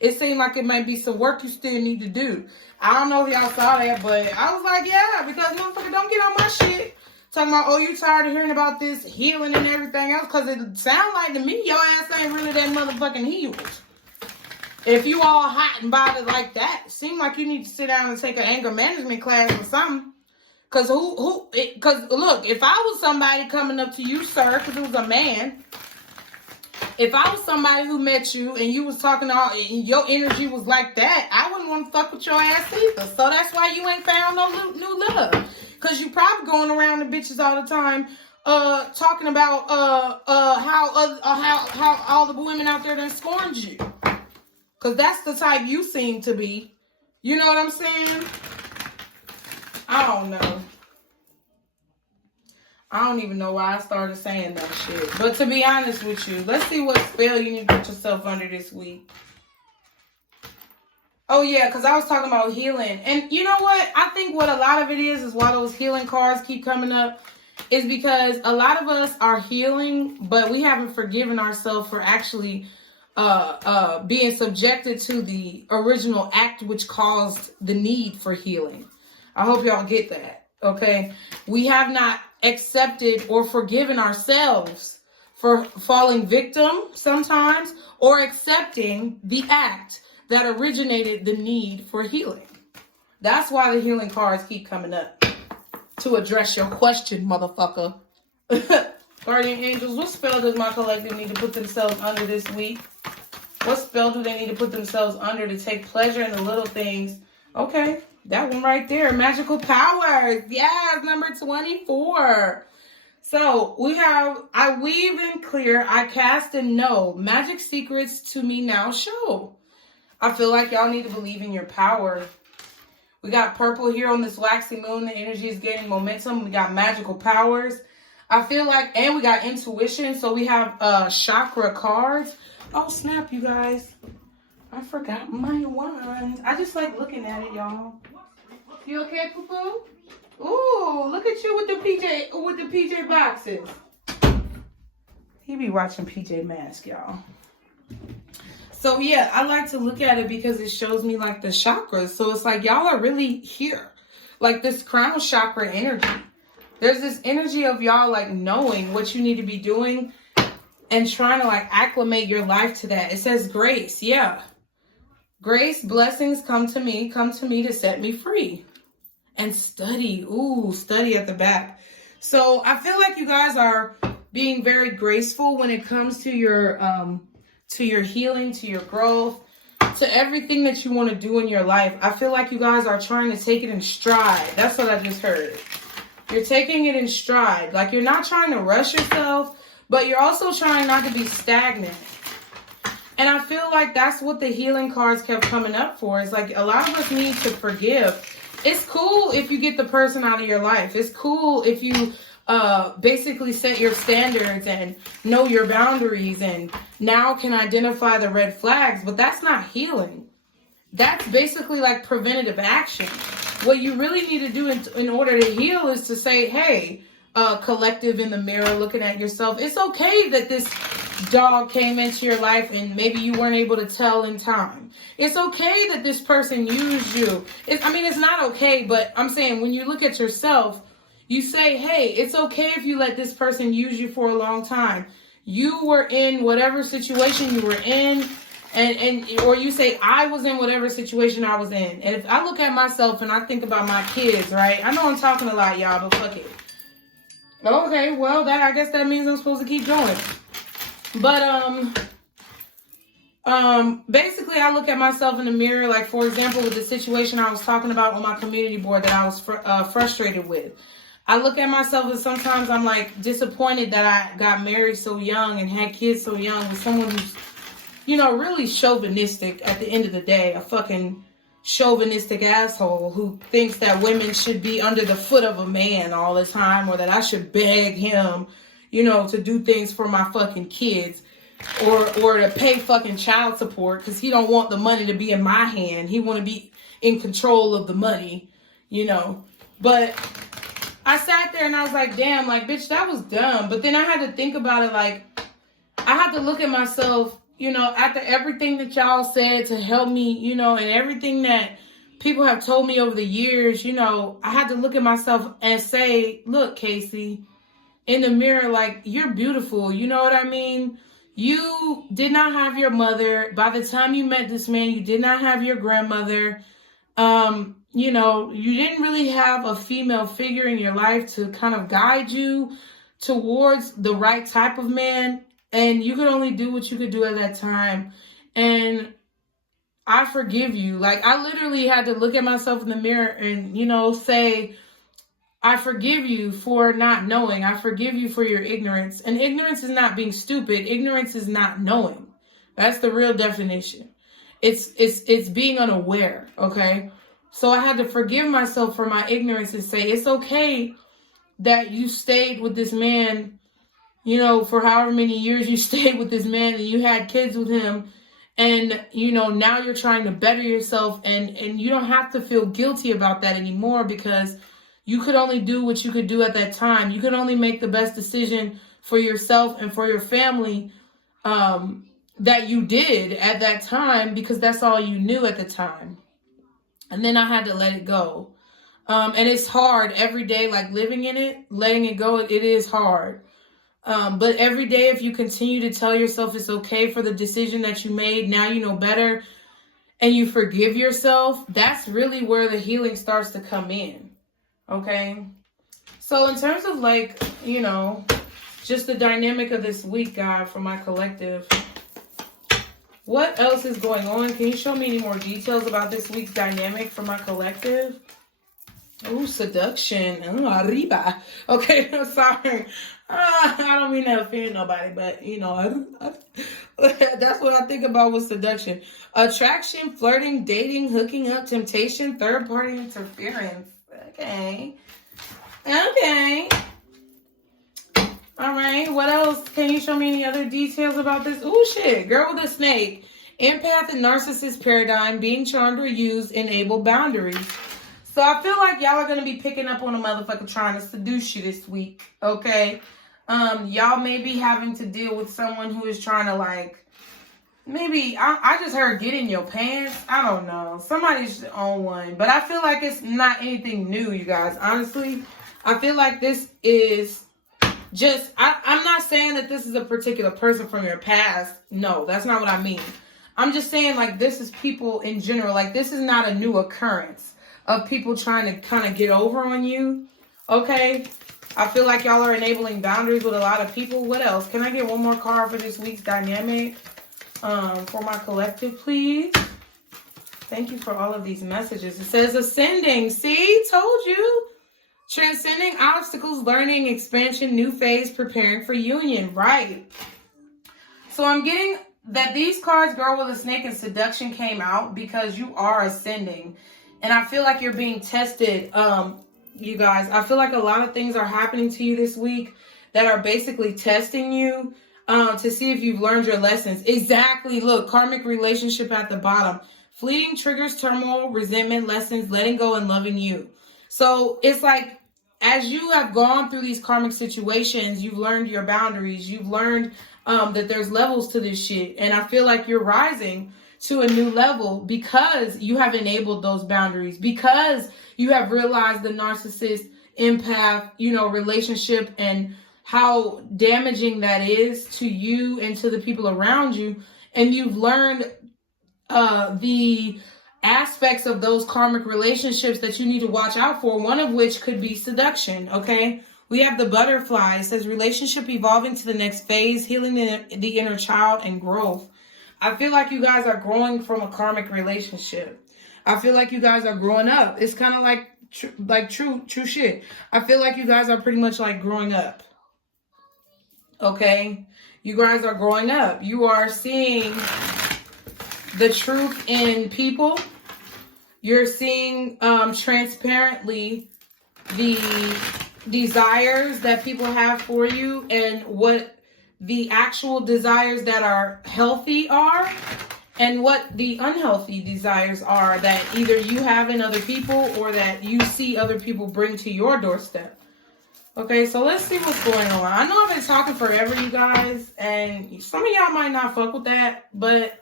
it seemed like it might be some work you still need to do. I don't know if y'all saw that, but I was like, yeah, because motherfucker, don't get on my shit. Talking about, oh, you tired of hearing about this healing and everything else? Because it sounds like to me, your ass ain't really that motherfucking heels. If you all hot and bothered like that, seem like you need to sit down and take an anger management class or something. Cause look, if I was somebody coming up to you, sir, cause it was a man. If I was somebody who met you and you was talking and your energy was like that, I wouldn't want to fuck with your ass either. So that's why you ain't found no new love. Cause you probably going around the bitches all the time, talking about how all the women out there done scorned you. Cause that's the type you seem to be. You know what I'm saying? I don't know. I don't even know why I started saying that shit. But to be honest with you, let's see what spell you need to put yourself under this week. Oh, yeah, because I was talking about healing. And you know what? I think what a lot of it is why those healing cards keep coming up is because a lot of us are healing, but we haven't forgiven ourselves for actually being subjected to the original act which caused the need for healing. I hope y'all get that, okay? We have not accepted or forgiven ourselves for falling victim sometimes or accepting the act that originated the need for healing. That's why the healing cards keep coming up. To address your question, motherfucker. Guardian angels, what spell does my collective need to put themselves under this week? What spell do they need to put themselves under to take pleasure in the little things? Okay, that one right there. Magical powers. Yes, number 24. So we have, I weave and clear, I cast and know. Magic secrets to me now show. I feel like y'all need to believe in your power. We got purple here on this waxy moon. The energy is gaining momentum. We got magical powers. I feel like, and we got intuition. So we have chakra cards. Oh, snap, you guys. I forgot my wand. I just like looking at it, y'all. You okay, poo-poo? Ooh, look at you with the PJ boxes. He be watching PJ Masks, y'all. So yeah, I like to look at it because it shows me like the chakras. So it's like y'all are really here. Like this crown chakra energy. There's this energy of y'all like knowing what you need to be doing and trying to like acclimate your life to that. It says grace, yeah. Grace, blessings come to me to set me free. And study, ooh, study at the back. So I feel like you guys are being very graceful when it comes to your healing, to your growth, to everything that you want to do in your life. I feel like you guys are trying to take it in stride. That's what I just heard. You're taking it in stride. Like you're not trying to rush yourself, but you're also trying not to be stagnant. And I feel like that's what the healing cards kept coming up for. It's like a lot of us need to forgive. It's cool if you get the person out of your life. It's cool if you basically set your standards and know your boundaries and now can identify the red flags. But that's not healing. That's basically like preventative action. What you really need to do in order to heal is to say, hey, collective in the mirror looking at yourself. It's okay that this dog came into your life and maybe you weren't able to tell in time. It's okay that this person used you. It's not okay, but I'm saying when you look at yourself, you say, hey, it's okay if you let this person use you for a long time. You were in whatever situation you were in, or you say, I was in whatever situation I was in. And if I look at myself and I think about my kids, right? I know I'm talking a lot, y'all, but fuck it. Okay, well, I guess that means I'm supposed to keep going. But, basically, I look at myself in the mirror, like, for example, with the situation I was talking about on my community board that I was frustrated with. I look at myself and sometimes I'm, like, disappointed that I got married so young and had kids so young with someone who's, really chauvinistic at the end of the day. A fucking chauvinistic asshole who thinks that women should be under the foot of a man all the time or that I should beg him, to do things for my fucking kids or to pay fucking child support because he don't want the money to be in my hand. He want to be in control of the money, But I sat there and I was like, damn, like, bitch, that was dumb. But then I had to think about it, like, I had to look at myself, after everything that y'all said to help me, and everything that people have told me over the years, I had to look at myself and say, look, Casey, in the mirror, like, you're beautiful. You know what I mean? You did not have your mother. By the time you met this man, you did not have your grandmother. You know, you didn't really have a female figure in your life to kind of guide you towards the right type of man. And you could only do what you could do at that time. And I forgive you. Like, I literally had to look at myself in the mirror and, you know, say, I forgive you for not knowing. I forgive you for your ignorance. And ignorance is not being stupid. Ignorance is not knowing. That's the real definition. It's being unaware, okay? So I had to forgive myself for my ignorance and say, it's okay that you stayed with this man, you know, for however many years you stayed with this man and you had kids with him. And, you know, now you're trying to better yourself and you don't have to feel guilty about that anymore because you could only do what you could do at that time. You could only make the best decision for yourself and for your family that you did at that time because that's all you knew at the time. And then I had to let it go. And it's hard every day, like living in it, letting it go, it is hard. But every day, if you continue to tell yourself it's okay for the decision that you made, now you know better, and you forgive yourself, that's really where the healing starts to come in. Okay? So in terms of like, you know, just the dynamic of this week, God, for my collective, what else is going on? Can you show me any more details about this week's dynamic for my collective? Oh, seduction. Oh, arriba. Okay, I'm sorry. I don't mean to offend nobody, but, you know, that's what I think about with seduction. Attraction, flirting, dating, hooking up, temptation, third-party interference. Okay. Okay. All right. What else? Can you show me any other details about this? Oh, shit. Girl with a snake. Empath and narcissist paradigm. Being charmed or used. Enable boundaries. So I feel like y'all are going to be picking up on a motherfucker trying to seduce you this week. Okay. Y'all may be having to deal with someone who is trying to like, maybe, I just heard get in your pants. I don't know. Somebody's on one. But I feel like it's not anything new, you guys. Honestly, I feel like this is just, I'm not saying that this is a particular person from your past. No, that's not what I mean. I'm just saying like this is people in general. Like this is not a new occurrence of people trying to kind of get over on you. Okay? I feel like y'all are enabling boundaries with a lot of people. What else? Can I get one more card for this week's dynamic for my collective, please? Thank you for all of these messages. It says ascending. See? Told you. Transcending obstacles, learning, expansion, new phase, preparing for union. Right. So I'm getting that these cards, girl with a snake and seduction, came out because you are ascending. And I feel like you're being tested, you guys. I feel like a lot of things are happening to you this week that are basically testing you to see if you've learned your lessons. Exactly. Look, karmic relationship at the bottom. Fleeting triggers, turmoil, resentment, lessons, letting go, and loving you. So it's like, as you have gone through these karmic situations, you've learned your boundaries. You've learned that there's levels to this shit. And I feel like you're rising to a new level because you have enabled those boundaries, because you have realized the narcissist, empath, you know, relationship and how damaging that is to you and to the people around you. And you've learned the aspects of those karmic relationships that you need to watch out for, one of which could be seduction. Okay, we have the butterfly. It says relationship evolving to the next phase, healing the inner child and growth. I feel like you guys are growing from a karmic relationship. I feel like you guys are growing up. It's kind of like true shit. I feel like you guys are pretty much like growing up. Okay, you guys are growing up. You are seeing the truth in people. You're seeing transparently the desires that people have for you and what the actual desires that are healthy are and what the unhealthy desires are that either you have in other people or that you see other people bring to your doorstep. Okay, so let's see what's going on. I know I've been talking forever, you guys, and some of y'all might not fuck with that, but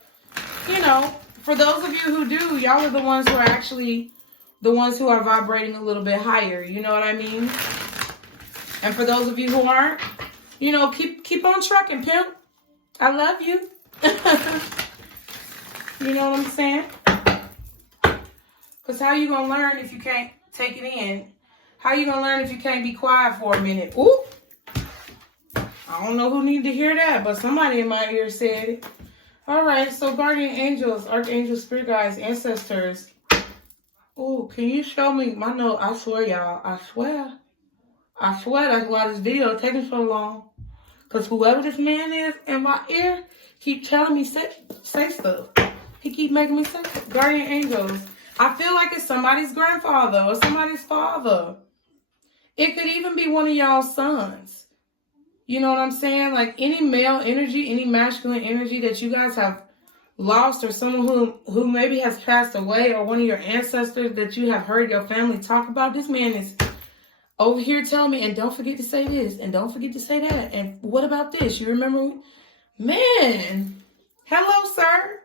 you know, for those of you who do, y'all are the ones who are actually the ones who are vibrating a little bit higher. You know what I mean? And for those of you who aren't, you know, keep on trucking, pimp. I love you. You know what I'm saying? Because how you going to learn if you can't take it in? How you going to learn if you can't be quiet for a minute? Ooh. I don't know who needed to hear that, but somebody in my ear said it. All right, so guardian angels, archangels, spirit guides, ancestors. Oh, can you show me my note? I swear, y'all. I swear that's why this video taking so long. Because whoever this man is in my ear keep telling me say stuff. He keep making me say stuff. Guardian angels. I feel like it's somebody's grandfather or somebody's father. It could even be one of y'all's sons. You know what I'm saying? Like any male energy, any masculine energy that you guys have lost, or someone who maybe has passed away, or one of your ancestors that you have heard your family talk about. This man is over here telling me, and don't forget to say this, and don't forget to say that, and what about this? You remember? Man, hello, sir.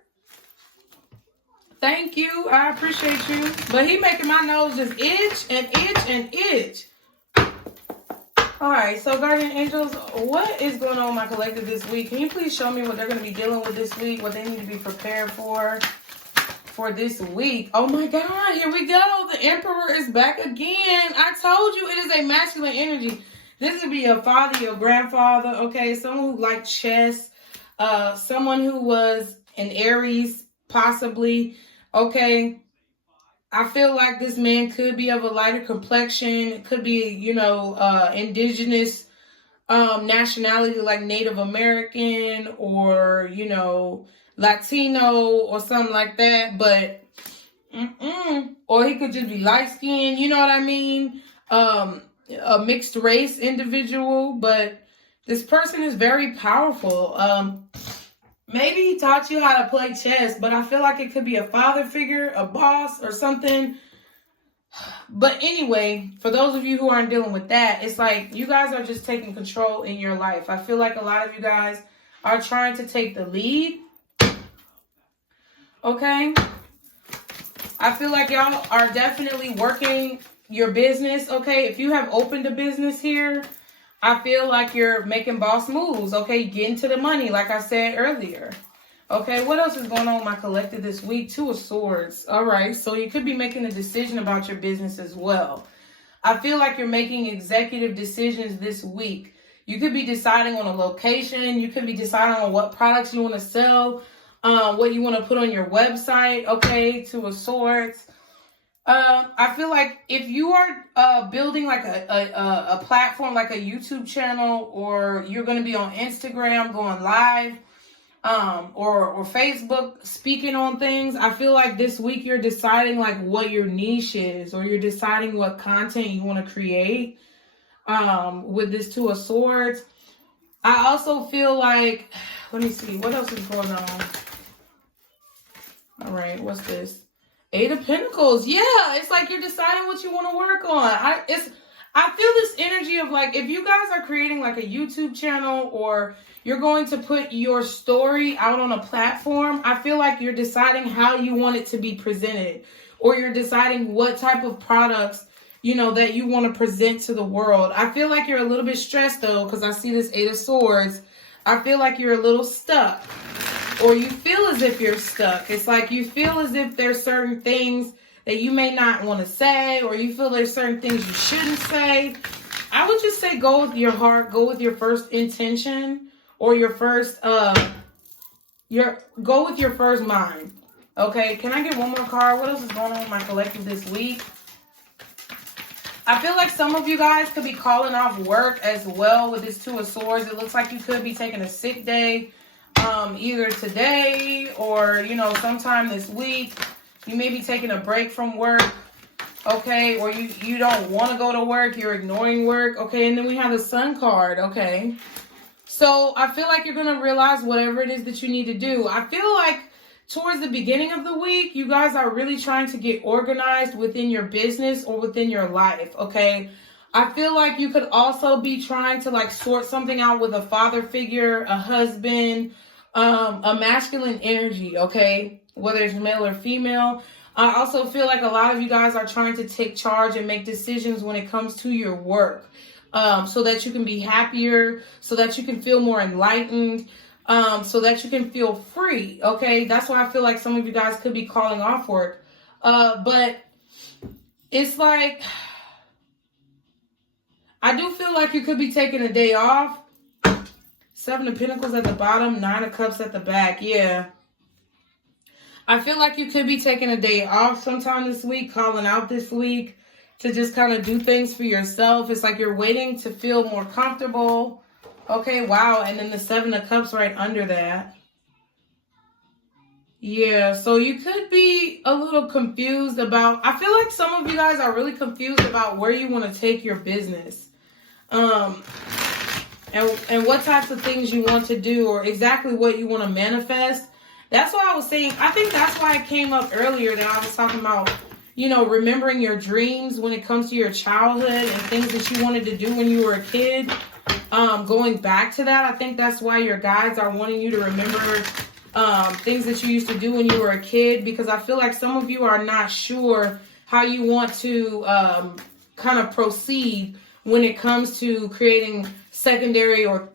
Thank you. I appreciate you. But he making my nose just itch and itch and itch. All right, so guardian angels, what is going on with my collective this week? Can you please show me what they're going to be dealing with this week, what they need to be prepared for this week? Oh my God, here we go. The Emperor is back again. I told you it is a masculine energy. This would be your father, your grandfather, okay? Someone who liked chess, someone who was an Aries, possibly, okay? I feel like this man could be of a lighter complexion. It could be, indigenous nationality like Native American or, Latino or something like that. But, or he could just be light skinned, you know what I mean? A mixed race individual. But this person is very powerful. Maybe he taught you how to play chess, but I feel like it could be a father figure, a boss, or something. But anyway, for those of you who aren't dealing with that, it's like you guys are just taking control in your life. I feel like a lot of you guys are trying to take the lead. Okay? I feel like y'all are definitely working your business. Okay? If you have opened a business here, I feel like you're making boss moves, okay? Getting to the money, like I said earlier. Okay, what else is going on with my collective this week? Two of Swords. All right, so you could be making a decision about your business as well. I feel like you're making executive decisions this week. You could be deciding on a location. You could be deciding on what products you want to sell, what you want to put on your website, okay? Two of Swords. I feel like if you are building like a platform, like a YouTube channel, or you're going to be on Instagram going live, or Facebook speaking on things, I feel like this week you're deciding like what your niche is, or you're deciding what content you want to create with this Two of Swords. I also feel like, let me see, what else is going on? All right, what's this? Eight of Pentacles. Yeah, it's like you're deciding what you want to work on. I feel this energy of like, if you guys are creating like a YouTube channel, or you're going to put your story out on a platform, I feel like you're deciding how you want it to be presented, or you're deciding what type of products, that you want to present to the world. I feel like you're a little bit stressed though, because I see this Eight of Swords. I feel like you're a little stuck. Or you feel as if you're stuck. It's like you feel as if there's certain things that you may not want to say, or you feel there's certain things you shouldn't say. I would just say go with your heart, go with your first intention, or your first go with your first mind. Okay, can I get one more card? What else is going on with my collective this week? I feel like some of you guys could be calling off work as well with this Two of Swords. It looks like you could be taking a sick day. Either today or, sometime this week. You may be taking a break from work, okay? Or you don't want to go to work. You're ignoring work, okay? And then we have the Sun card, okay? So I feel like you're going to realize whatever it is that you need to do. I feel like towards the beginning of the week, you guys are really trying to get organized within your business or within your life, okay? I feel like you could also be trying to like sort something out with a father figure, a husband, a masculine energy, okay? Whether it's male or female. I also feel like a lot of you guys are trying to take charge and make decisions when it comes to your work, so that you can be happier, so that you can feel more enlightened. so that you can feel free. Okay, that's why I feel like some of you guys could be calling off work. But it's like, I do feel like you could be taking a day off. 7 of Pentacles at the bottom, 9 of Cups at the back. Yeah. I feel like you could be taking a day off sometime this week, calling out this week to just kind of do things for yourself. It's like you're waiting to feel more comfortable. Okay, wow. And then the 7 of Cups right under that. Yeah, so you could be a little confused about, I feel like some of you guys are really confused about where you want to take your business. And what types of things you want to do, or exactly what you want to manifest. That's why I was saying, I think that's why it came up earlier that I was talking about, you know, remembering your dreams when it comes to your childhood and things that you wanted to do when you were a kid. Going back to that, I think that's why your guides are wanting you to remember things that you used to do when you were a kid, because I feel like some of you are not sure how you want to kind of proceed when it comes to creating secondary or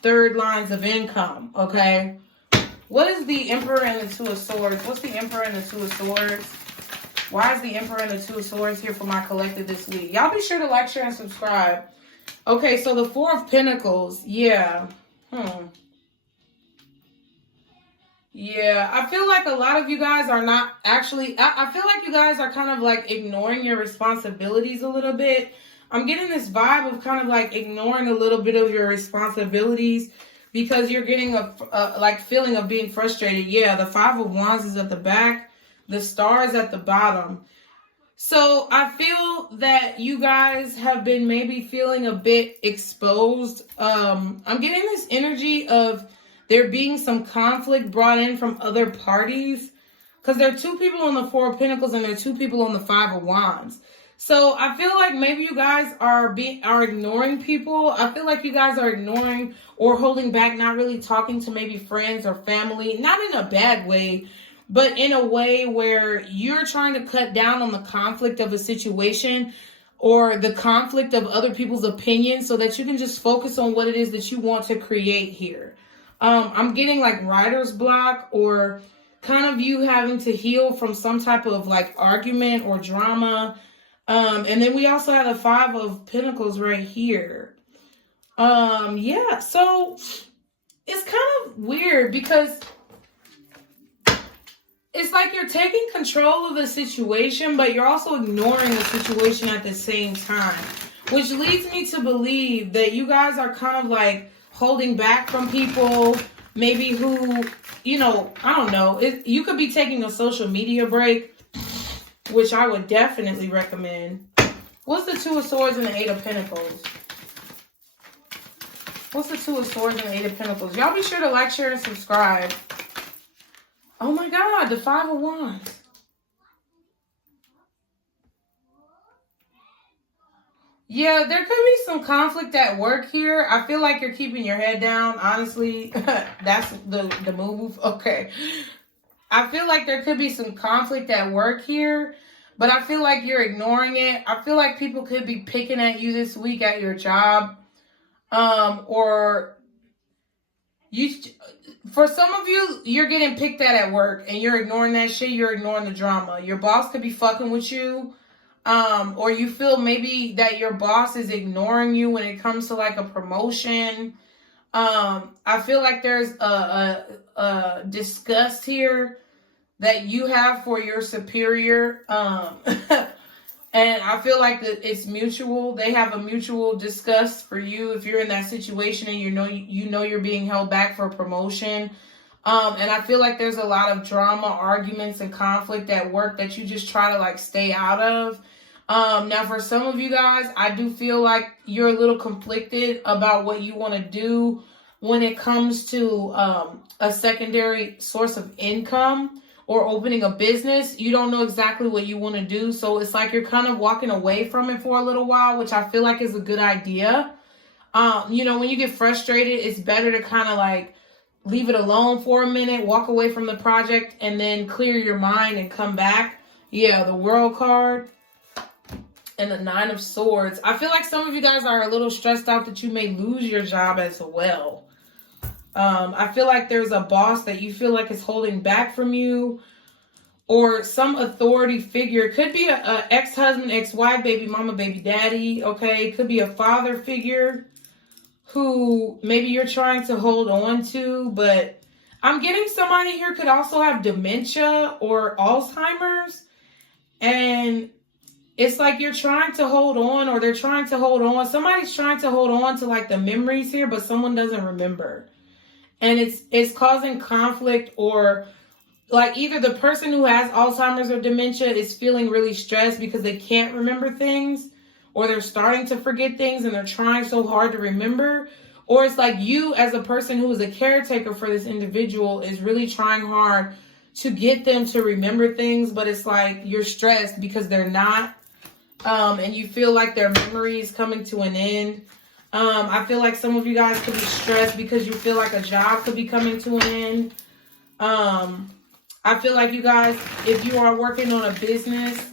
third lines of income. Okay, what is the Emperor and the 2 of Swords? What's the Emperor and the 2 of Swords? Why is the Emperor and the 2 of Swords here for my collective this week? Y'all be sure to like, share, and subscribe. Okay, so the 4 of Pentacles. Yeah. Yeah, I feel like a lot of you guys are not actually, I feel like you guys are kind of like ignoring your responsibilities a little bit. I'm getting this vibe of kind of like ignoring a little bit of your responsibilities because you're getting a like feeling of being frustrated. Yeah, the 5 of Wands is at the back. The Star is at the bottom. So I feel that you guys have been maybe feeling a bit exposed. I'm getting this energy of there being some conflict brought in from other parties, because there are 2 people on the 4 of Pentacles and there are 2 people on the 5 of Wands. So I feel like maybe you guys are ignoring people. I feel like you guys are ignoring or holding back, not really talking to maybe friends or family, not in a bad way, but in a way where you're trying to cut down on the conflict of a situation or the conflict of other people's opinions so that you can just focus on what it is that you want to create here. I'm getting like writer's block, or kind of you having to heal from some type of like argument or drama. And then we also have the 5 of Pentacles right here. Yeah, so it's kind of weird because it's like you're taking control of the situation, but you're also ignoring the situation at the same time, which leads me to believe that you guys are kind of like holding back from people, maybe who, you know, I don't know. You could be taking a social media break, which I would definitely recommend. What's the 2 of Swords and the 8 of Pentacles? What's the 2 of Swords and the 8 of Pentacles? Y'all be sure to like, share, and subscribe. Oh my God, the 5 of Wands. Yeah, there could be some conflict at work here. I feel like you're keeping your head down, honestly. That's the move. Okay. I feel like there could be some conflict at work here, but I feel like you're ignoring it. I feel like people could be picking at you this week at your job. Or for some of you, you're getting picked at work and you're ignoring that shit. You're ignoring the drama. Your boss could be fucking with you. Or you feel maybe that your boss is ignoring you when it comes to like a promotion. I feel like there's a disgust here that you have for your superior. And I feel like that it's mutual. They have a mutual disgust for you if you're in that situation and you know you're being held back for a promotion. And I feel like there's a lot of drama, arguments, and conflict at work that you just try to like stay out of. Now for some of you guys, I do feel like you're a little conflicted about what you want to do when it comes to a secondary source of income or opening a business. You don't know exactly what you want to do. So it's like you're kind of walking away from it for a little while, which I feel like is a good idea. You know, when you get frustrated, it's better to kind of like leave it alone for a minute, walk away from the project, and then clear your mind and come back. Yeah, the World card and the 9 of Swords. I feel like some of you guys are a little stressed out that you may lose your job as well. I feel like there's a boss that you feel like is holding back from you, or some authority figure. It could be a ex-husband, ex-wife, baby mama, baby daddy, okay? It could be a father figure who maybe you're trying to hold on to, but I'm getting somebody here could also have dementia or Alzheimer's, and it's like you're trying to hold on, or they're trying to hold on. Somebody's trying to hold on to like the memories here, but someone doesn't remember. And it's causing conflict, or like either the person who has Alzheimer's or dementia is feeling really stressed because they can't remember things, or they're starting to forget things and they're trying so hard to remember. Or it's like you as a person who is a caretaker for this individual is really trying hard to get them to remember things, but it's like you're stressed because they're not. And you feel like their memory is coming to an end. I feel like some of you guys could be stressed because you feel like a job could be coming to an end. I feel like you guys, if you are working on a business,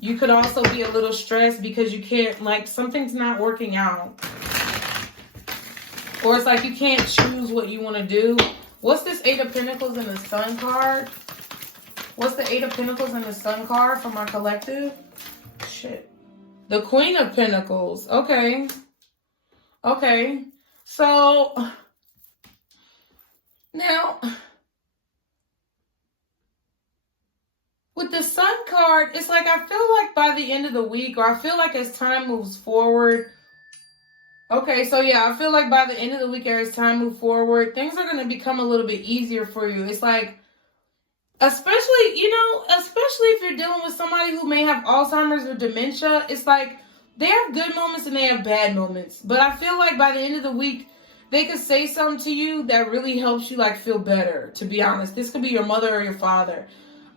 you could also be a little stressed because you can't, like, something's not working out. Or it's like you can't choose what you want to do. What's this Eight of Pentacles and the Sun card? What's the Eight of Pentacles and the Sun card for my collective? Shit. The Queen of Pentacles. Okay. Okay. So, now, with the Sun card, it's like I feel like by the end of the week, or I feel like as time moves forward. Okay, so yeah, I feel like by the end of the week, as time moves forward, things are going to become a little bit easier for you. It's like, especially if you're dealing with somebody who may have Alzheimer's or dementia, it's like they have good moments and they have bad moments. But I feel like by the end of the week, they could say something to you that really helps you like feel better, to be honest. This could be your mother or your father.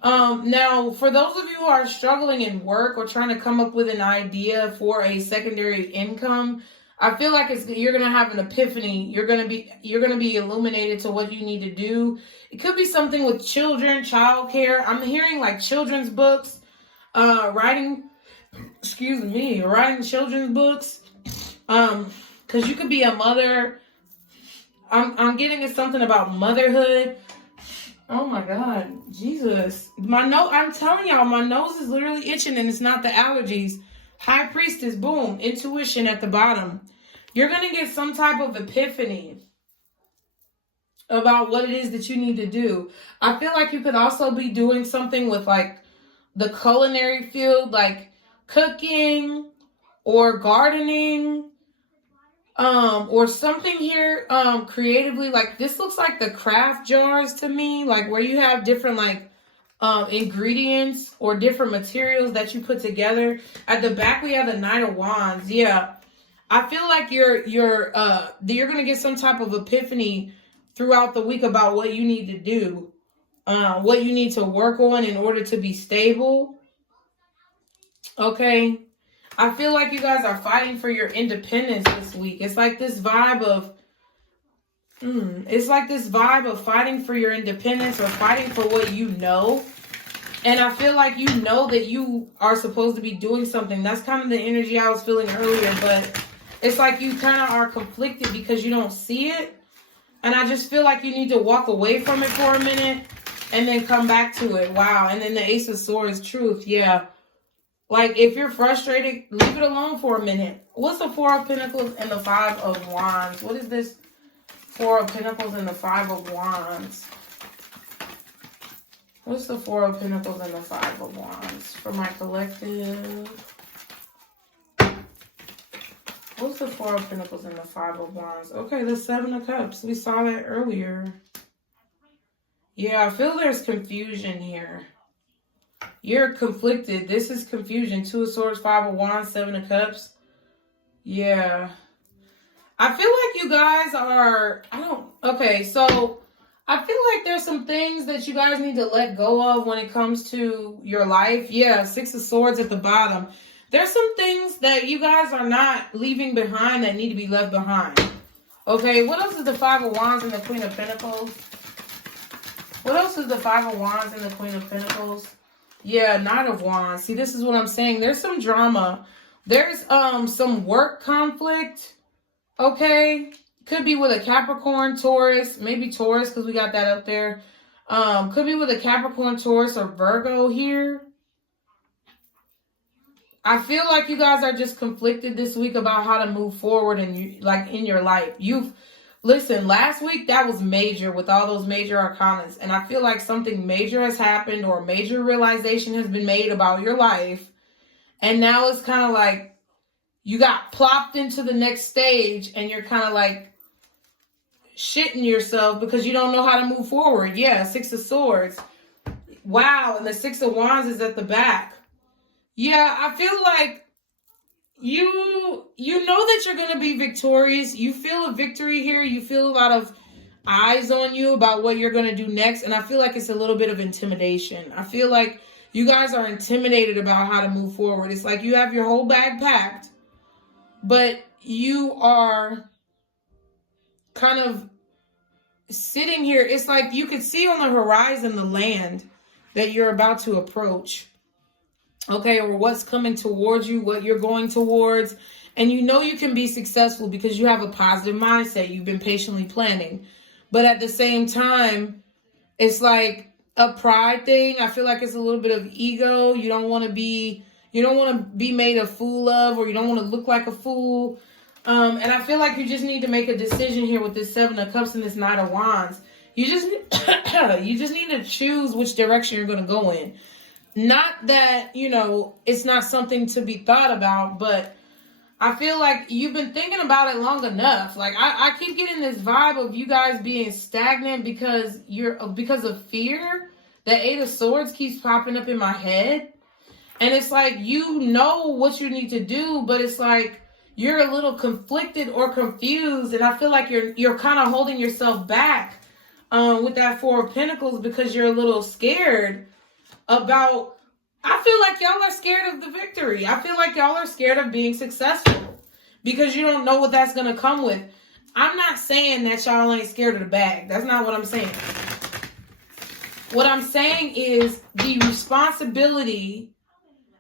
Now, for those of you who are struggling in work or trying to come up with an idea for a secondary income, I feel like you're going to have an epiphany. You're going to be illuminated to what you need to do. It could be something with children, childcare. I'm hearing like children's books, writing children's books. Cause you could be a mother. I'm getting something about motherhood. Oh my God, Jesus. I'm telling y'all, my nose is literally itching and it's not the allergies. High Priestess, boom, intuition at the bottom. You're going to get some type of epiphany about what it is that you need to do. I feel like you could also be doing something with like the culinary field, like cooking or gardening, or something here, creatively. Like this looks like the craft jars to me, like where you have different like ingredients or different materials that you put together. At the back we have the Knight of Wands. Yeah, I feel like you're gonna get some type of epiphany throughout the week about what you need to do, what you need to work on in order to be stable. Okay, I feel like you guys are fighting for your independence this week. It's like this vibe of fighting for your independence or fighting for what you know. And I feel like you know that you are supposed to be doing something. That's kind of the energy I was feeling earlier, but it's like you kind of are conflicted because you don't see it. And I just feel like you need to walk away from it for a minute and then come back to it. Wow. And then the Ace of Swords, truth. Yeah. Like, if you're frustrated, leave it alone for a minute. What's the Four of Pentacles and the Five of Wands? What is this Four of Pentacles and the Five of Wands? What's the Four of Pentacles and the Five of Wands for my collective? What's the Four of Pentacles and the Five of Wands? Okay, the Seven of Cups. We saw that earlier. Yeah, I feel there's confusion here. You're conflicted. This is confusion. Two of Swords, Five of Wands, Seven of Cups. Yeah. I feel like you guys are... Okay, so I feel like there's some things that you guys need to let go of when it comes to your life. Yeah, Six of Swords at the bottom. There's some things that you guys are not leaving behind that need to be left behind. Okay, what else is the Five of Wands and the Queen of Pentacles? What else is the Five of Wands and the Queen of Pentacles? Yeah, Knight of Wands. See, this is what I'm saying. There's some drama. There's some work conflict. Okay? Could be with a Capricorn, Taurus, maybe Taurus because we got that up there. Could be with a Capricorn, Taurus, or Virgo here. I feel like you guys are just conflicted this week about how to move forward in your life. Listen, last week that was major with all those major arcanas, and I feel like something major has happened or a major realization has been made about your life, and now it's kind of like you got plopped into the next stage, and you're kind of like shitting yourself because you don't know how to move forward. Yeah, Six of Swords. Wow, and the Six of Wands is at the back. Yeah, I feel like you know that you're going to be victorious. You feel a victory here. You feel a lot of eyes on you about what you're going to do next. And I feel like it's a little bit of intimidation. I feel like you guys are intimidated about how to move forward. It's like you have your whole bag packed, but you are kind of sitting here. It's like you could see on the horizon the land that you're about to approach. Okay, or what's coming towards you, what you're going towards. And you know you can be successful because you have a positive mindset. You've been patiently planning. But at the same time, it's like a pride thing. I feel like it's a little bit of ego. You don't want to be made a fool of, or you don't want to look like a fool. And I feel like you just need to make a decision here with this Seven of Cups and this Knight of Wands. You just need to choose which direction you're going to go in. Not that, it's not something to be thought about, but I feel like you've been thinking about it long enough. Like I keep getting this vibe of you guys being stagnant because of fear. That Eight of Swords keeps popping up in my head. And it's like, you know what you need to do, but it's like you're a little conflicted or confused. And I feel like you're kind of holding yourself back with that Four of Pentacles because you're a little scared about, I feel like y'all are scared of the victory. I feel like y'all are scared of being successful because you don't know what that's going to come with. I'm not saying that y'all ain't scared of the bag. That's not what I'm saying. What I'm saying is the responsibility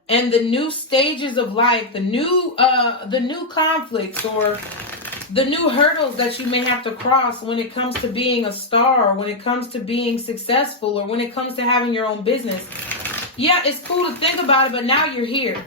and the new stages of life, the new conflicts or the new hurdles that you may have to cross when it comes to being a star, or when it comes to being successful, or when it comes to having your own business. Yeah, it's cool to think about it, but now you're here.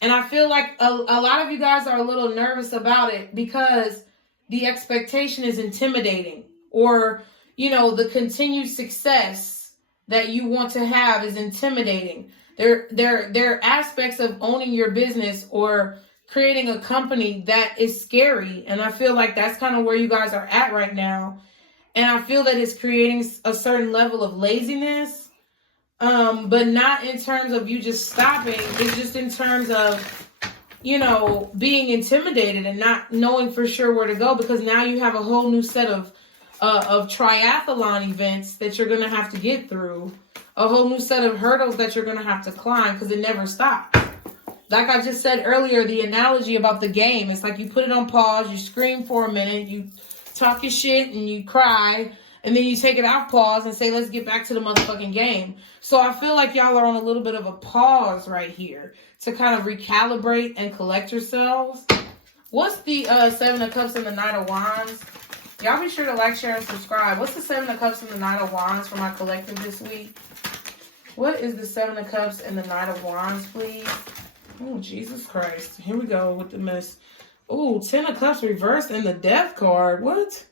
And I feel like a lot of you guys are a little nervous about it because the expectation is intimidating, or, the continued success that you want to have is intimidating. There are aspects of owning your business or creating a company that is scary. And I feel like that's kind of where you guys are at right now. And I feel that it's creating a certain level of laziness, but not in terms of you just stopping. It's just in terms of, being intimidated and not knowing for sure where to go, because now you have a whole new set of triathlon events that you're going to have to get through, a whole new set of hurdles that you're going to have to climb because it never stops. Like I just said earlier, the analogy about the game, it's like you put it on pause, you scream for a minute, you talk your shit and you cry, and then you take it off pause and say, let's get back to the motherfucking game. So I feel like y'all are on a little bit of a pause right here to kind of recalibrate and collect yourselves. What's the Seven of Cups and the Knight of Wands? Y'all be sure to like, share, and subscribe. What's the Seven of Cups and the Knight of Wands for my collective this week? What is the Seven of Cups and the Knight of Wands, please? Oh, Jesus Christ. Here we go with the mess. Oh, Ten of Cups reversed and the Death card. What?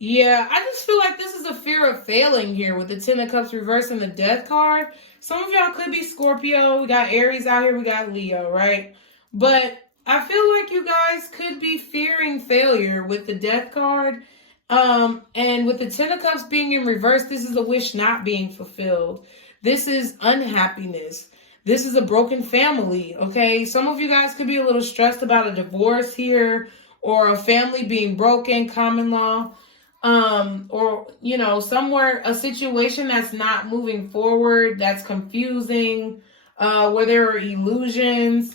Yeah, I just feel like this is a fear of failing here with the Ten of Cups reversed and the Death card. Some of y'all could be Scorpio. We got Aries out here. We got Leo, right? But I feel like you guys could be fearing failure with the Death card. And with the Ten of Cups being in reverse, this is a wish not being fulfilled. This is unhappiness. This is a broken family, okay? Some of you guys could be a little stressed about a divorce here, or a family being broken, common law, or, somewhere, a situation that's not moving forward, that's confusing, where there are illusions.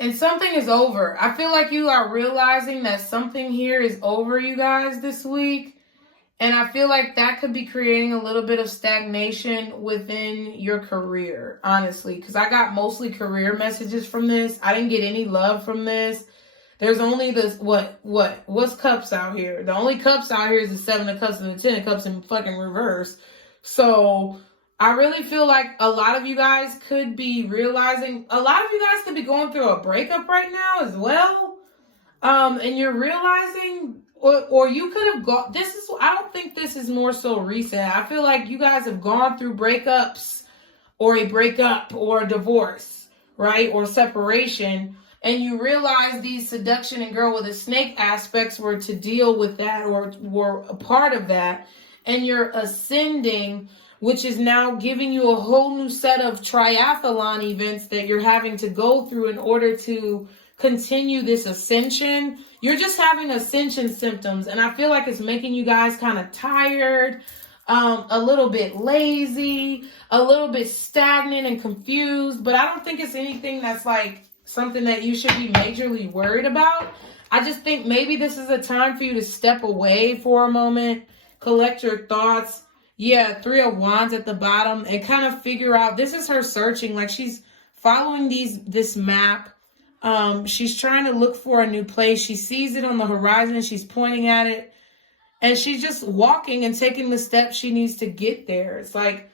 And something is over. I feel like you are realizing that something here is over, you guys, this week. And I feel like that could be creating a little bit of stagnation within your career, honestly, because I got mostly career messages from this. I didn't get any love from this. There's only this, what's cups out here? The only cups out here is the 7 of cups and the 10 of cups in fucking reverse. So I really feel like a lot of you guys could be realizing, a lot of you guys could be going through a breakup right now as well. And you're realizing, or you could have gone, I don't think this is more so recent. I feel like you guys have gone through breakups or a breakup or a divorce, right? Or separation. And you realize these seduction and girl with a snake aspects were to deal with that or were a part of that. And you're ascending, which is now giving you a whole new set of triathlon events that you're having to go through in order to continue this ascension. You're just having ascension symptoms. And I feel like it's making you guys kind of tired, a little bit lazy, a little bit stagnant and confused. But I don't think it's anything that's like something that you should be majorly worried about. I just think maybe this is a time for you to step away for a moment, collect your thoughts. Yeah, 3 of Wands at the bottom, and kind of figure out, this is her searching, like she's following this map. She's trying to look for a new place. She sees it on the horizon. She's pointing at it, and she's just walking and taking the steps she needs to get there. It's like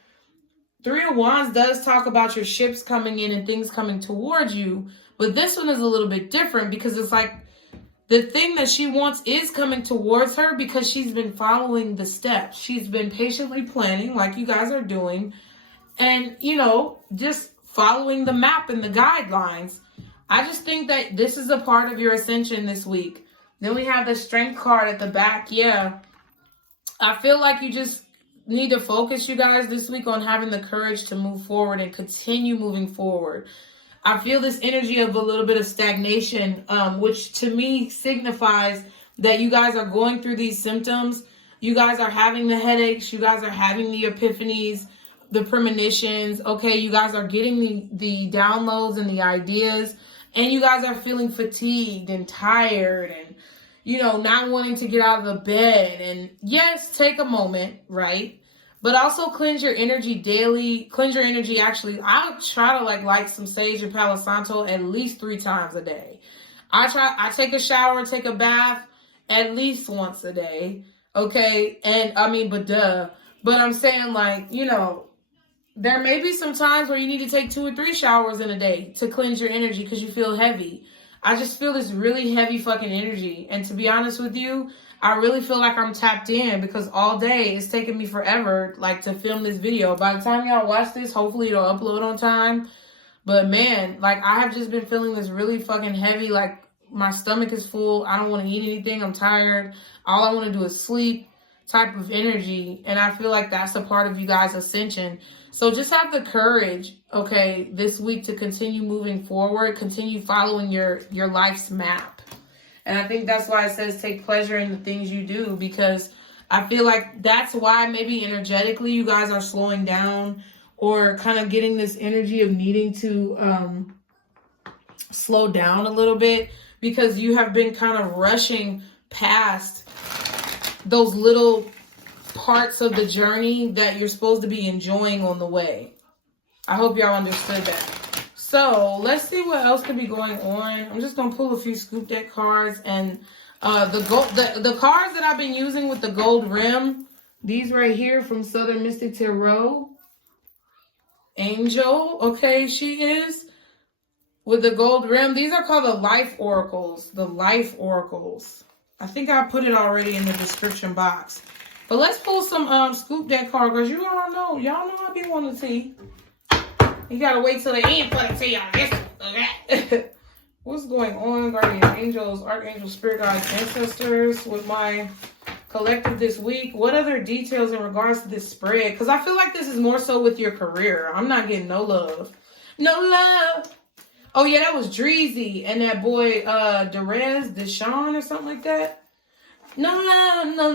3 of Wands does talk about your ships coming in and things coming towards you. But this one is a little bit different because it's like the thing that she wants is coming towards her because she's been following the steps. She's been patiently planning like you guys are doing. And, you know, just following the map and the guidelines. I just think that this is a part of your ascension this week. Then we have the Strength card at the back. Yeah. I feel like you just need to focus, you guys, this week on having the courage to move forward and continue moving forward. I feel this energy of a little bit of stagnation, which to me signifies that you guys are going through these symptoms. You guys are having the headaches. You guys are having the epiphanies, the premonitions. Okay, you guys are getting the downloads and the ideas. And you guys are feeling fatigued and tired and, you know, not wanting to get out of the bed. And yes, take a moment, right? But also cleanse your energy daily. Cleanse your energy, actually. I try to light some sage and Palo Santo at least 3 times a day. I take a shower, take a bath at least once a day. Okay? And I mean, but I'm saying, like, you know, there may be some times where you need to take 2 or 3 showers in a day to cleanse your energy because you feel heavy. I just feel this really heavy fucking energy. And to be honest with you, I really feel like I'm tapped in because all day it's taken me forever, like, to film this video. By the time y'all watch this, hopefully it'll upload on time. But man, like, I have just been feeling this really fucking heavy, like, my stomach is full. I don't want to eat anything. I'm tired. All I want to do is sleep type of energy. And I feel like that's a part of you guys' ascension. So just have the courage, okay, this week to continue moving forward, continue following your life's map. And I think that's why it says take pleasure in the things you do, because I feel like that's why maybe energetically you guys are slowing down or kind of getting this energy of needing to slow down a little bit, because you have been kind of rushing past those little parts of the journey that you're supposed to be enjoying on the way. I hope y'all understood that. So let's see what else could be going on. I'm just gonna pull a few scoop deck cards, and the cards that I've been using with the gold rim, these right here from Southern Mystic Tarot. Angel, okay, she is with the gold rim. These are called the Life Oracles. The Life Oracles. I think I put it already in the description box. But let's pull some scoop deck cards, because you all know, I be wanting to tea. You gotta wait till the end for the tea, y'all. Okay. What's going on, guardian angels, archangels, spirit guides, ancestors, with my collective this week? What other details in regards to this spread? Because I feel like this is more so with your career. I'm not getting no love. No love. Oh yeah, that was Dreezy and that boy Deshaun or something like that. No love, no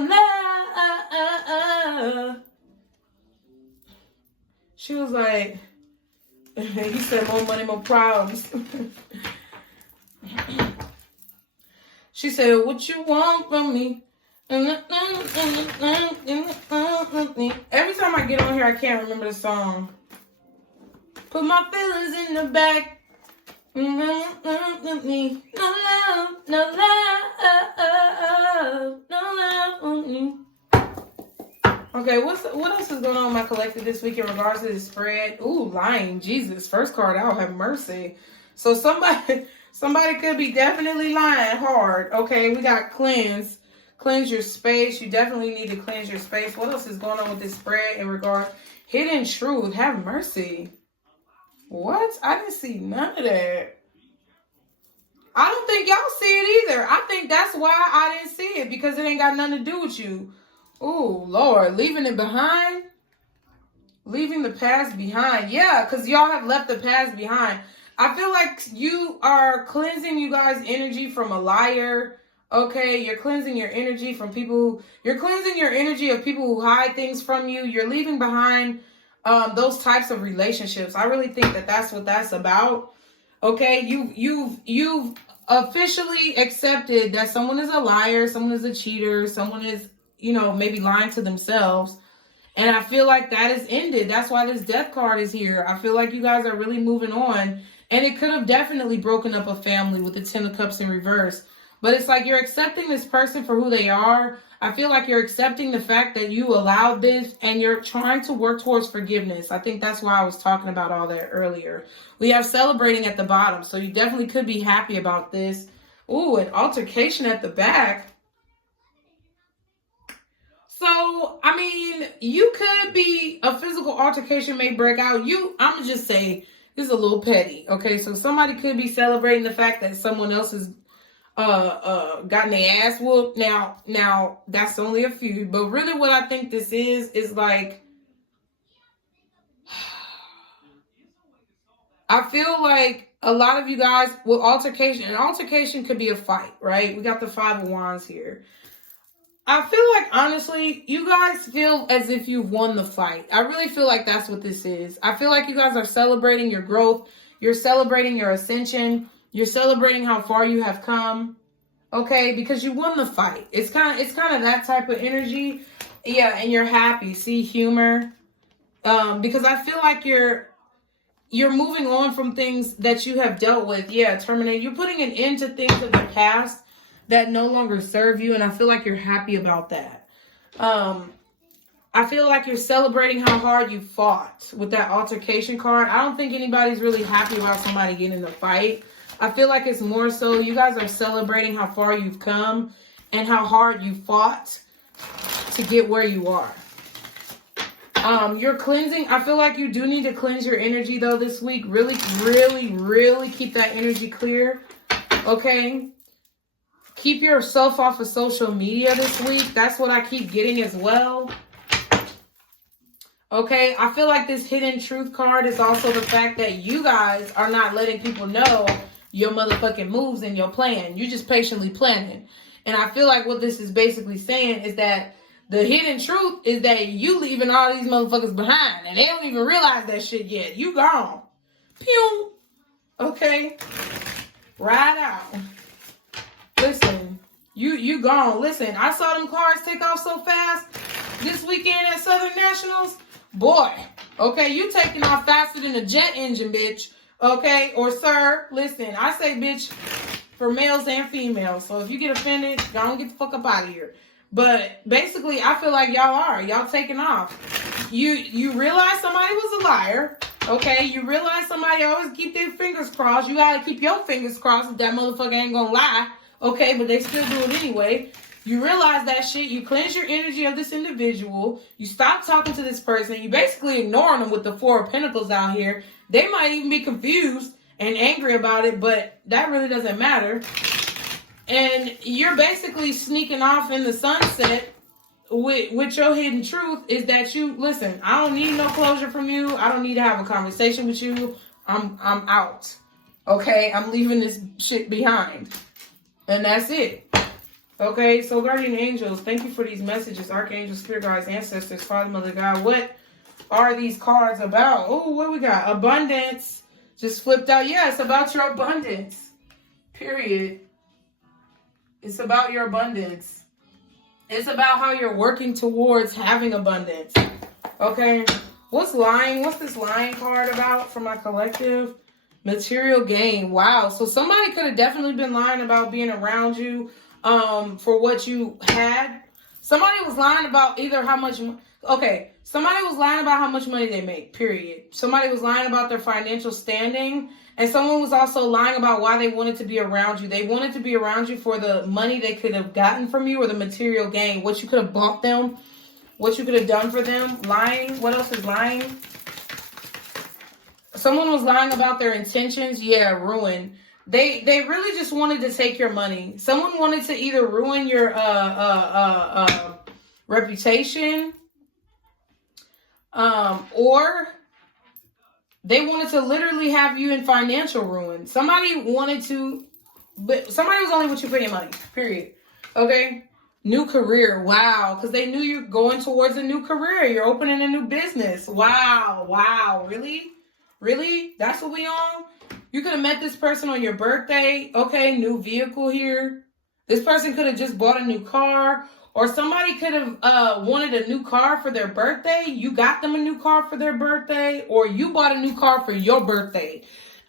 love. She was like, he said more money, more problems. She said, what you want from me? Every time I get on here, I can't remember the song. Put my feelings in the back. No love, no love on me. Okay, what else is going on in my collective this week in regards to this spread? Ooh, lying, Jesus. First card out, have mercy. So somebody could be definitely lying hard. Okay, we got cleanse. Cleanse your space. You definitely need to cleanse your space. What else is going on with this spread in regard? Hidden truth. Have mercy. What? I didn't see none of that. I don't think y'all see it either. I think that's why I didn't see it, because it ain't got nothing to do with you. Oh, Lord. Leaving it behind? Leaving the past behind. Yeah, because y'all have left the past behind. I feel like you are cleansing you guys' energy from a liar. Okay, you're cleansing your energy from people. You're cleansing your energy of people who hide things from you. You're leaving behind those types of relationships. I really think that that's what that's about. Okay, you've officially accepted that someone is a liar, someone is a cheater, someone is, maybe lying to themselves. And I feel like that is ended. That's why this death card is here. I feel like you guys are really moving on. And it could have definitely broken up a family with the 10 of Cups in reverse. But it's like you're accepting this person for who they are. I feel like you're accepting the fact that you allowed this, and you're trying to work towards forgiveness. I think that's why I was talking about all that earlier. We have celebrating at the bottom, so you definitely could be happy about this. Ooh, an altercation at the back. So, I mean, you could be, a physical altercation may break out. I'm going to just say, this is a little petty. Okay, so somebody could be celebrating the fact that someone else has gotten their ass whooped. Now that's only a few, but really what I think this is like, I feel like a lot of you guys with an altercation could be a fight, right? We got the 5 of Wands here. I feel like, honestly, you guys feel as if you've won the fight. I really feel like that's what this is. I feel like you guys are celebrating your growth. You're celebrating your ascension. You're celebrating how far you have come. Okay, because you won the fight. It's kind of that type of energy. Yeah, and you're happy. See, humor. Because I feel like you're moving on from things that you have dealt with. Yeah, terminate. You're putting an end to things of the past that no longer serve you, and I feel like you're happy about that. I feel like you're celebrating how hard you fought with that altercation card. I don't think anybody's really happy about somebody getting in a fight. I feel like it's more so you guys are celebrating how far you've come and how hard you fought to get where you are. You're cleansing. I feel like you do need to cleanse your energy, though, this week. Really, really, really keep that energy clear. Okay? Keep yourself off of social media this week. That's what I keep getting as well. Okay? I feel like this hidden truth card is also the fact that you guys are not letting people know your motherfucking moves and your plan. You just patiently planning. And I feel like what this is basically saying is that the hidden truth is that you leaving all these motherfuckers behind, and they don't even realize that shit yet. You gone. Pew. Okay. Ride out. Listen, you gone. Listen, I saw them cars take off so fast this weekend at Southern Nationals. Boy, okay, you taking off faster than a jet engine, bitch. Okay, or sir, listen, I say bitch for males and females. So if you get offended, don't get the fuck up out of here. But basically, I feel like y'all taking off. You realize somebody was a liar. Okay, you realize somebody always keep their fingers crossed. You gotta keep your fingers crossed if that motherfucker ain't gonna lie. Okay, but they still do it anyway. You realize that shit. You cleanse your energy of this individual. You stop talking to this person. You basically ignoring them with the 4 of Pentacles out here. They might even be confused and angry about it, but that really doesn't matter. And you're basically sneaking off in the sunset with your hidden truth is that you, listen, I don't need no closure from you. I don't need to have a conversation with you. I'm out. Okay? I'm leaving this shit behind. And that's it. Okay? So guardian angels, thank you for these messages. Archangels, spirit guides, ancestors, Father, Mother, God. What are these cards about? Oh, what we got? Abundance. Just flipped out. Yeah, it's about your abundance. Period. It's about your abundance. It's about how you're working towards having abundance. Okay. What's lying? What's this lying card about for my collective? Material gain. Wow. So somebody could have definitely been lying about being around you for what you had. Somebody was lying about either how much. Okay. Somebody was lying about how much money they make, period. Somebody was lying about their financial standing. And someone was also lying about why they wanted to be around you. They wanted to be around you for the money they could have gotten from you or the material gain, what you could have bought them, what you could have done for them. Lying. What else is lying? Someone was lying about their intentions. Yeah, ruin. They really just wanted to take your money. Someone wanted to either ruin your reputation, or they wanted to literally have you in financial ruin. Somebody wanted to, but somebody was only with you for your money. Period. Okay. New career. Wow. Because they knew you're going towards a new career. You're opening a new business. Wow. Wow. Really? Really? That's what we on? You could have met this person on your birthday. Okay. New vehicle here. This person could have just bought a new car. Or somebody could have wanted a new car for their birthday. You got them a new car for their birthday. Or you bought a new car for your birthday.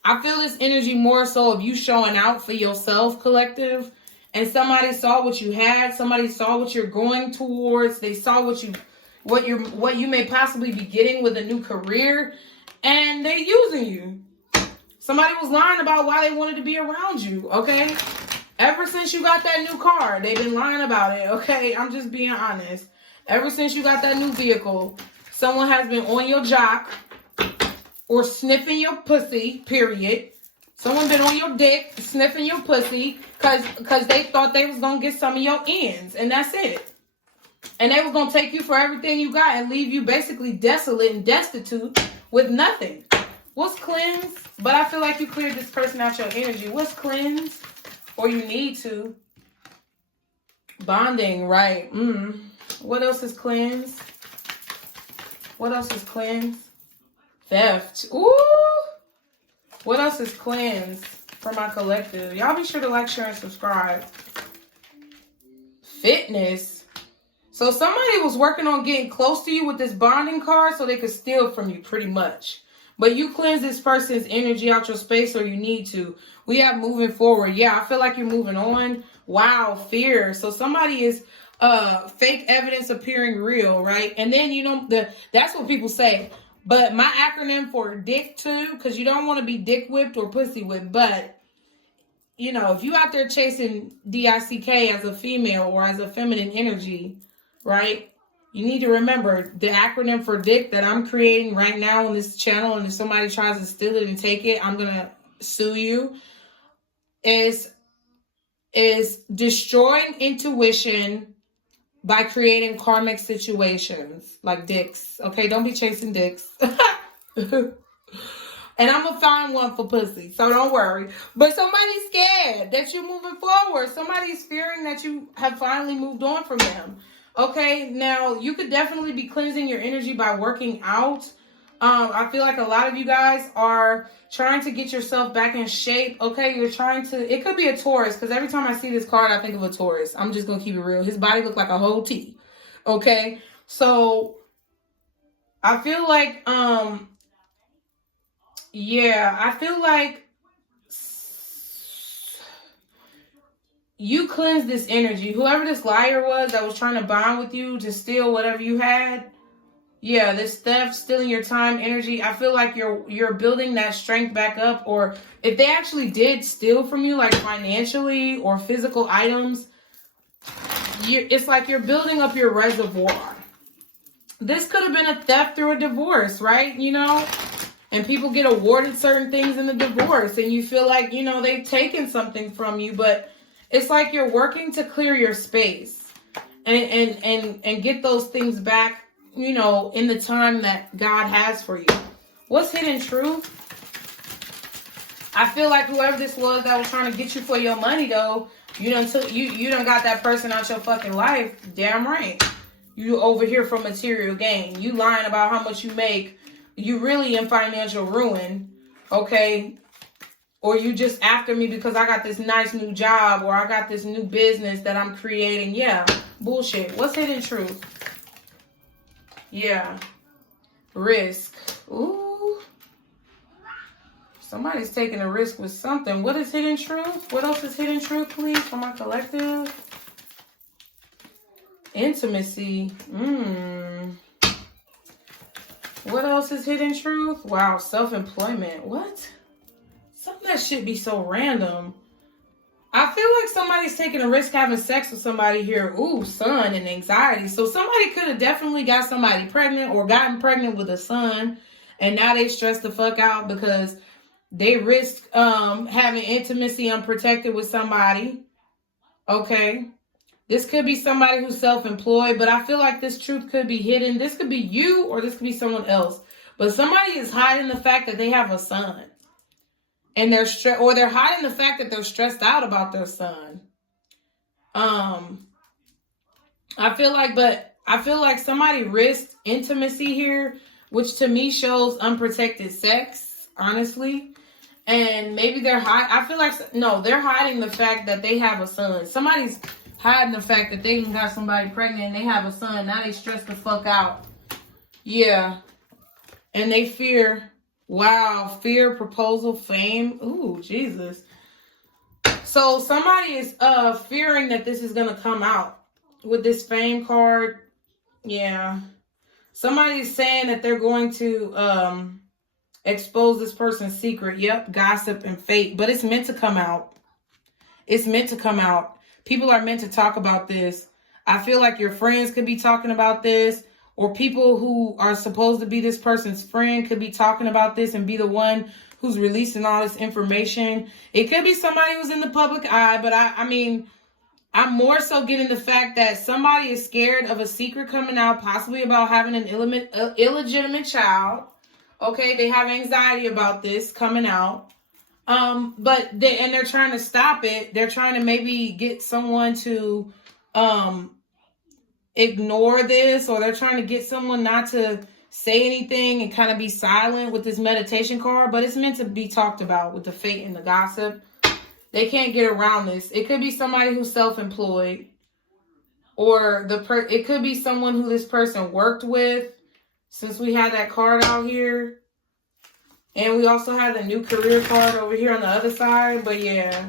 I feel this energy more so of you showing out for yourself, collective. And somebody saw what you had. Somebody saw what you're going towards. They saw what you may possibly be getting with a new career. And they're using you. Somebody was lying about why they wanted to be around you, okay? Ever since you got that new car, they've been lying about it, okay? I'm just being honest. Ever since you got that new vehicle, someone has been on your jock or sniffing your pussy, period. Someone been on your dick, sniffing your pussy, because they thought they was going to get some of your ends, and that's it. And they was going to take you for everything you got and leave you basically desolate and destitute with nothing. What's cleanse? But I feel like you cleared this person out your energy. What's cleanse? Or you need to. Bonding, right. What else is cleanse? What else is cleanse? Theft. Ooh. What else is cleanse for my collective? Y'all be sure to like, share, and subscribe. Fitness. So somebody was working on getting close to you with this bonding card so they could steal from you pretty much. But you cleanse this person's energy out your space, or you need to. We have moving forward. Yeah, I feel like you're moving on. Wow, fear. So somebody is fake evidence appearing real, right? And then, you know, that's what people say. But my acronym for dick too, because you don't want to be dick whipped or pussy whipped. But, you know, if you out there chasing D-I-C-K as a female or as a feminine energy, right? You need to remember the acronym for dick that I'm creating right now on this channel, and if somebody tries to steal it and take it, I'm going to sue you, is destroying intuition by creating karmic situations like dicks. Okay, don't be chasing dicks. And I'm going to find one for pussy, so don't worry. But somebody's scared that you're moving forward. Somebody's fearing that you have finally moved on from them. Okay, now you could definitely be cleansing your energy by working out. I feel like a lot of you guys are trying to get yourself back in shape. Okay, you're trying to, it could be a Taurus, because every time I see this card, I think of a Taurus. I'm just going to keep it real. His body looked like a whole T. Okay, so I feel like, yeah, I feel like you cleanse this energy. Whoever this liar was that was trying to bond with you to steal whatever you had. Yeah, this theft, stealing your time, energy. I feel like you're building that strength back up. Or if they actually did steal from you, like financially or physical items, it's like you're building up your reservoir. This could have been a theft through a divorce, right? You know? And people get awarded certain things in the divorce. And you feel like, you know, they've taken something from you. But it's like you're working to clear your space and get those things back, you know, in the time that God has for you. What's hidden truth? I feel like whoever this was that was trying to get you for your money, though, you done got that person out your fucking life. Damn right. You over here for material gain. You lying about how much you make. You really in financial ruin. Okay. Or you just after me because I got this nice new job, or I got this new business that I'm creating. Yeah, Bullshit. What's hidden truth? Yeah. Risk. Ooh. Somebody's taking a risk with something. What is hidden truth? What else is hidden truth, please, for my collective? Intimacy. What else is hidden truth? Wow, self-employment. What? Something that should be so random. I feel like somebody's taking a risk having sex with somebody here. Ooh, son, and anxiety. So somebody could have definitely got somebody pregnant or gotten pregnant with a son. And now they stressed the fuck out because they risked having intimacy unprotected with somebody. Okay. This could be somebody who's self-employed, but I feel like this truth could be hidden. This could be you or this could be someone else. But somebody is hiding the fact that they have a son. And they're hiding the fact that they're stressed out about their son. I feel like somebody risked intimacy here, which to me shows unprotected sex, honestly. And maybe they're they're hiding the fact that they have a son. Somebody's hiding the fact that they got somebody pregnant and they have a son. Now they stress the fuck out. Yeah. And they fear. Wow. Fear, proposal, fame. Ooh, Jesus. So somebody is fearing that this is going to come out with this fame card. Yeah. Somebody's saying that they're going to expose this person's secret. Yep. Gossip and fate. But it's meant to come out. It's meant to come out. People are meant to talk about this. I feel like your friends could be talking about this, or people who are supposed to be this person's friend could be talking about this and be the one who's releasing all this information. It could be somebody who's in the public eye, but I mean, I'm more so getting the fact that somebody is scared of a secret coming out, possibly about having an illegitimate child. Okay, they have anxiety about this coming out. But they're trying to stop it. They're trying to maybe get someone to ignore this, or they're trying to get someone not to say anything and kind of be silent with this meditation card, but it's meant to be talked about with the fate and the gossip. They can't get around this. It could be somebody who's self-employed, or it could be someone who this person worked with, since we had that card out here. And we also have the new career card over here on the other side. But yeah,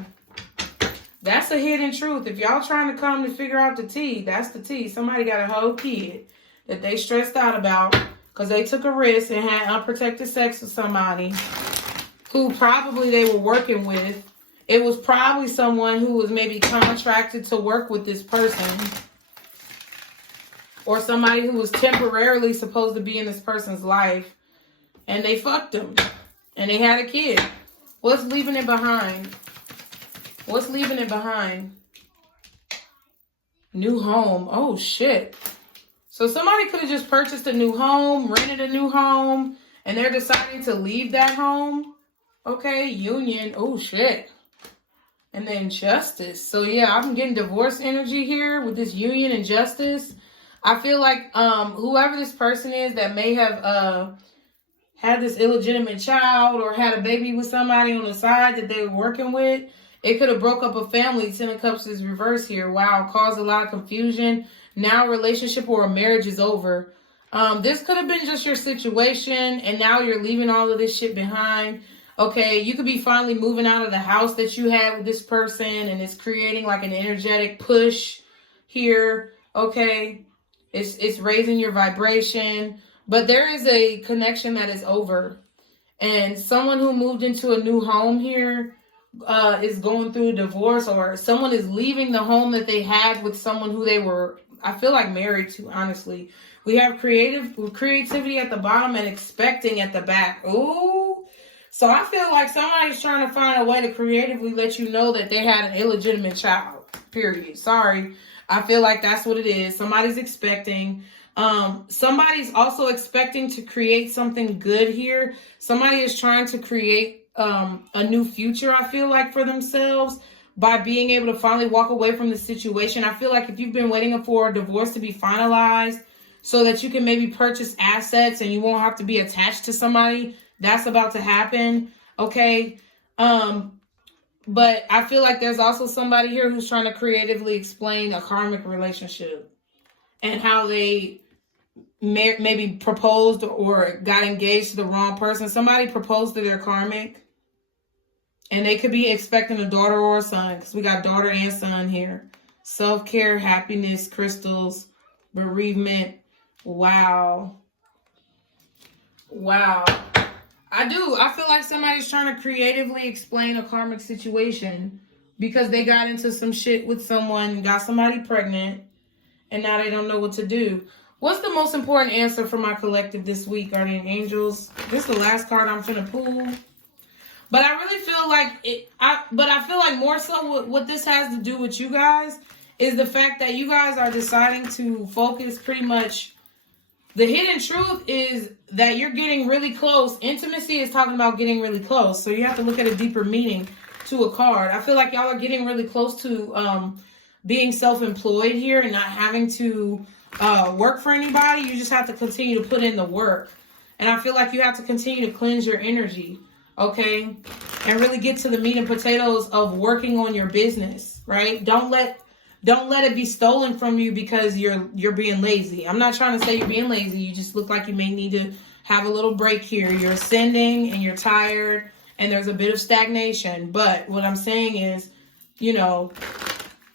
that's a hidden truth. If y'all trying to come to figure out the tea, that's the tea. Somebody got a whole kid that they stressed out about because they took a risk and had unprotected sex with somebody who probably they were working with. It was probably someone who was maybe contracted to work with this person, or somebody who was temporarily supposed to be in this person's life. And they fucked him. And they had a kid. What's leaving it behind? What's leaving it behind? New home. Oh, shit. So somebody could have just purchased a new home, rented a new home, and they're deciding to leave that home. Okay, union. Oh, shit. And then justice. So, yeah, I'm getting divorce energy here with this union and justice. I feel like whoever this person is that may have had this illegitimate child or had a baby with somebody on the side that they were working with, it could have broke up a family. Ten of Cups is reversed here. Wow, caused a lot of confusion. Now a relationship or a marriage is over. This could have been just your situation, and now you're leaving all of this shit behind. Okay, you could be finally moving out of the house that you had with this person, and it's creating like an energetic push here. Okay, it's raising your vibration. But there is a connection that is over. And someone who moved into a new home here is going through a divorce, or someone is leaving the home that they had with someone who they were, I feel like, married to, honestly. We have creativity at the bottom and expecting at the back. Ooh. So I feel like somebody's trying to find a way to creatively let you know that they had an illegitimate child. Period. Sorry. I feel like that's what it is. Somebody's expecting. Somebody's also expecting to create something good here. Somebody is trying to create a new future, I feel like, for themselves by being able to finally walk away from the situation. I feel like if you've been waiting for a divorce to be finalized so that you can maybe purchase assets and you won't have to be attached to somebody, that's about to happen. Okay. But I feel like there's also somebody here who's trying to creatively explain a karmic relationship and how they maybe proposed or got engaged to the wrong person. Somebody proposed to their karmic, and they could be expecting a daughter or a son, because we got daughter and son here. Self-care, happiness, crystals, bereavement. Wow. I feel like somebody's trying to creatively explain a karmic situation because they got into some shit with someone, got somebody pregnant, and now they don't know what to do. What's the most important answer for my collective this week, Guardian Angels? This is the last card I'm finna pull. But I really feel like I feel like more so what this has to do with you guys is the fact that you guys are deciding to focus pretty much. The hidden truth is that you're getting really close. Intimacy is talking about getting really close. So you have to look at a deeper meaning to a card. I feel like y'all are getting really close to being self-employed here and not having to work for anybody. You just have to continue to put in the work. And I feel like you have to continue to cleanse your energy, okay? And really get to the meat and potatoes of working on your business, right? Don't let it be stolen from you because you're being lazy. I'm not trying to say you're being lazy. You just look like you may need to have a little break here. You're ascending and you're tired and there's a bit of stagnation. But what I'm saying is,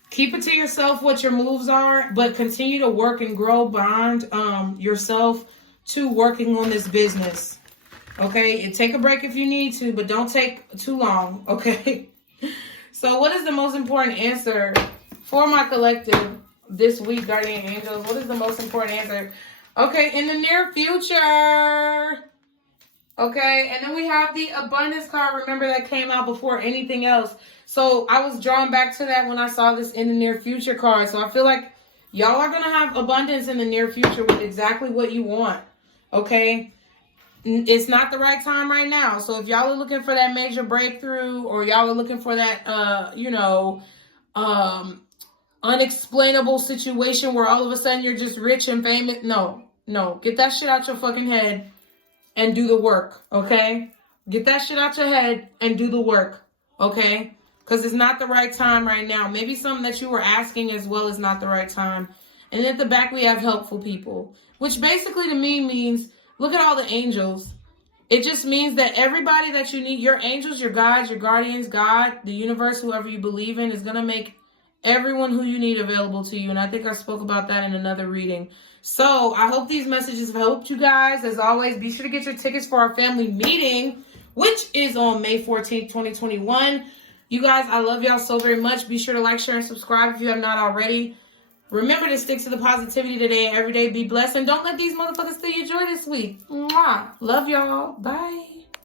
keep it to yourself what your moves are, but continue to work and grow beyond yourself to working on this business. Okay? And take a break if you need to, but don't take too long. Okay? So what is the most important answer for my collective this week, Guardian Angels? What is the most important answer? Okay, in the near future. Okay, and then we have the abundance card. Remember, that came out before anything else. So I was drawn back to that when I saw this in the near future card. So I feel like y'all are going to have abundance in the near future with exactly what you want. Okay? It's not the right time right now. So if y'all are looking for that major breakthrough, or y'all are looking for that, unexplainable situation where all of a sudden you're just rich and famous. No. Get that shit out your fucking head and do the work, okay? Get that shit out your head and do the work, okay? Because it's not the right time right now. Maybe something that you were asking as well is not the right time. And at the back we have helpful people, which basically to me means, look at all the angels. It just means that everybody that you need, your angels, your guides, your guardians, God, the universe, whoever you believe in, is going to make everyone who you need available to you. And I think I spoke about that in another reading. So I hope these messages have helped you guys. As always, be sure to get your tickets for our family meeting, which is on May 14th, 2021. You guys, I love y'all so very much. Be sure to like, share, and subscribe if you have not already. Remember to stick to the positivity today and every day. Be blessed. And don't let these motherfuckers steal your joy this week. Mwah. Love y'all. Bye.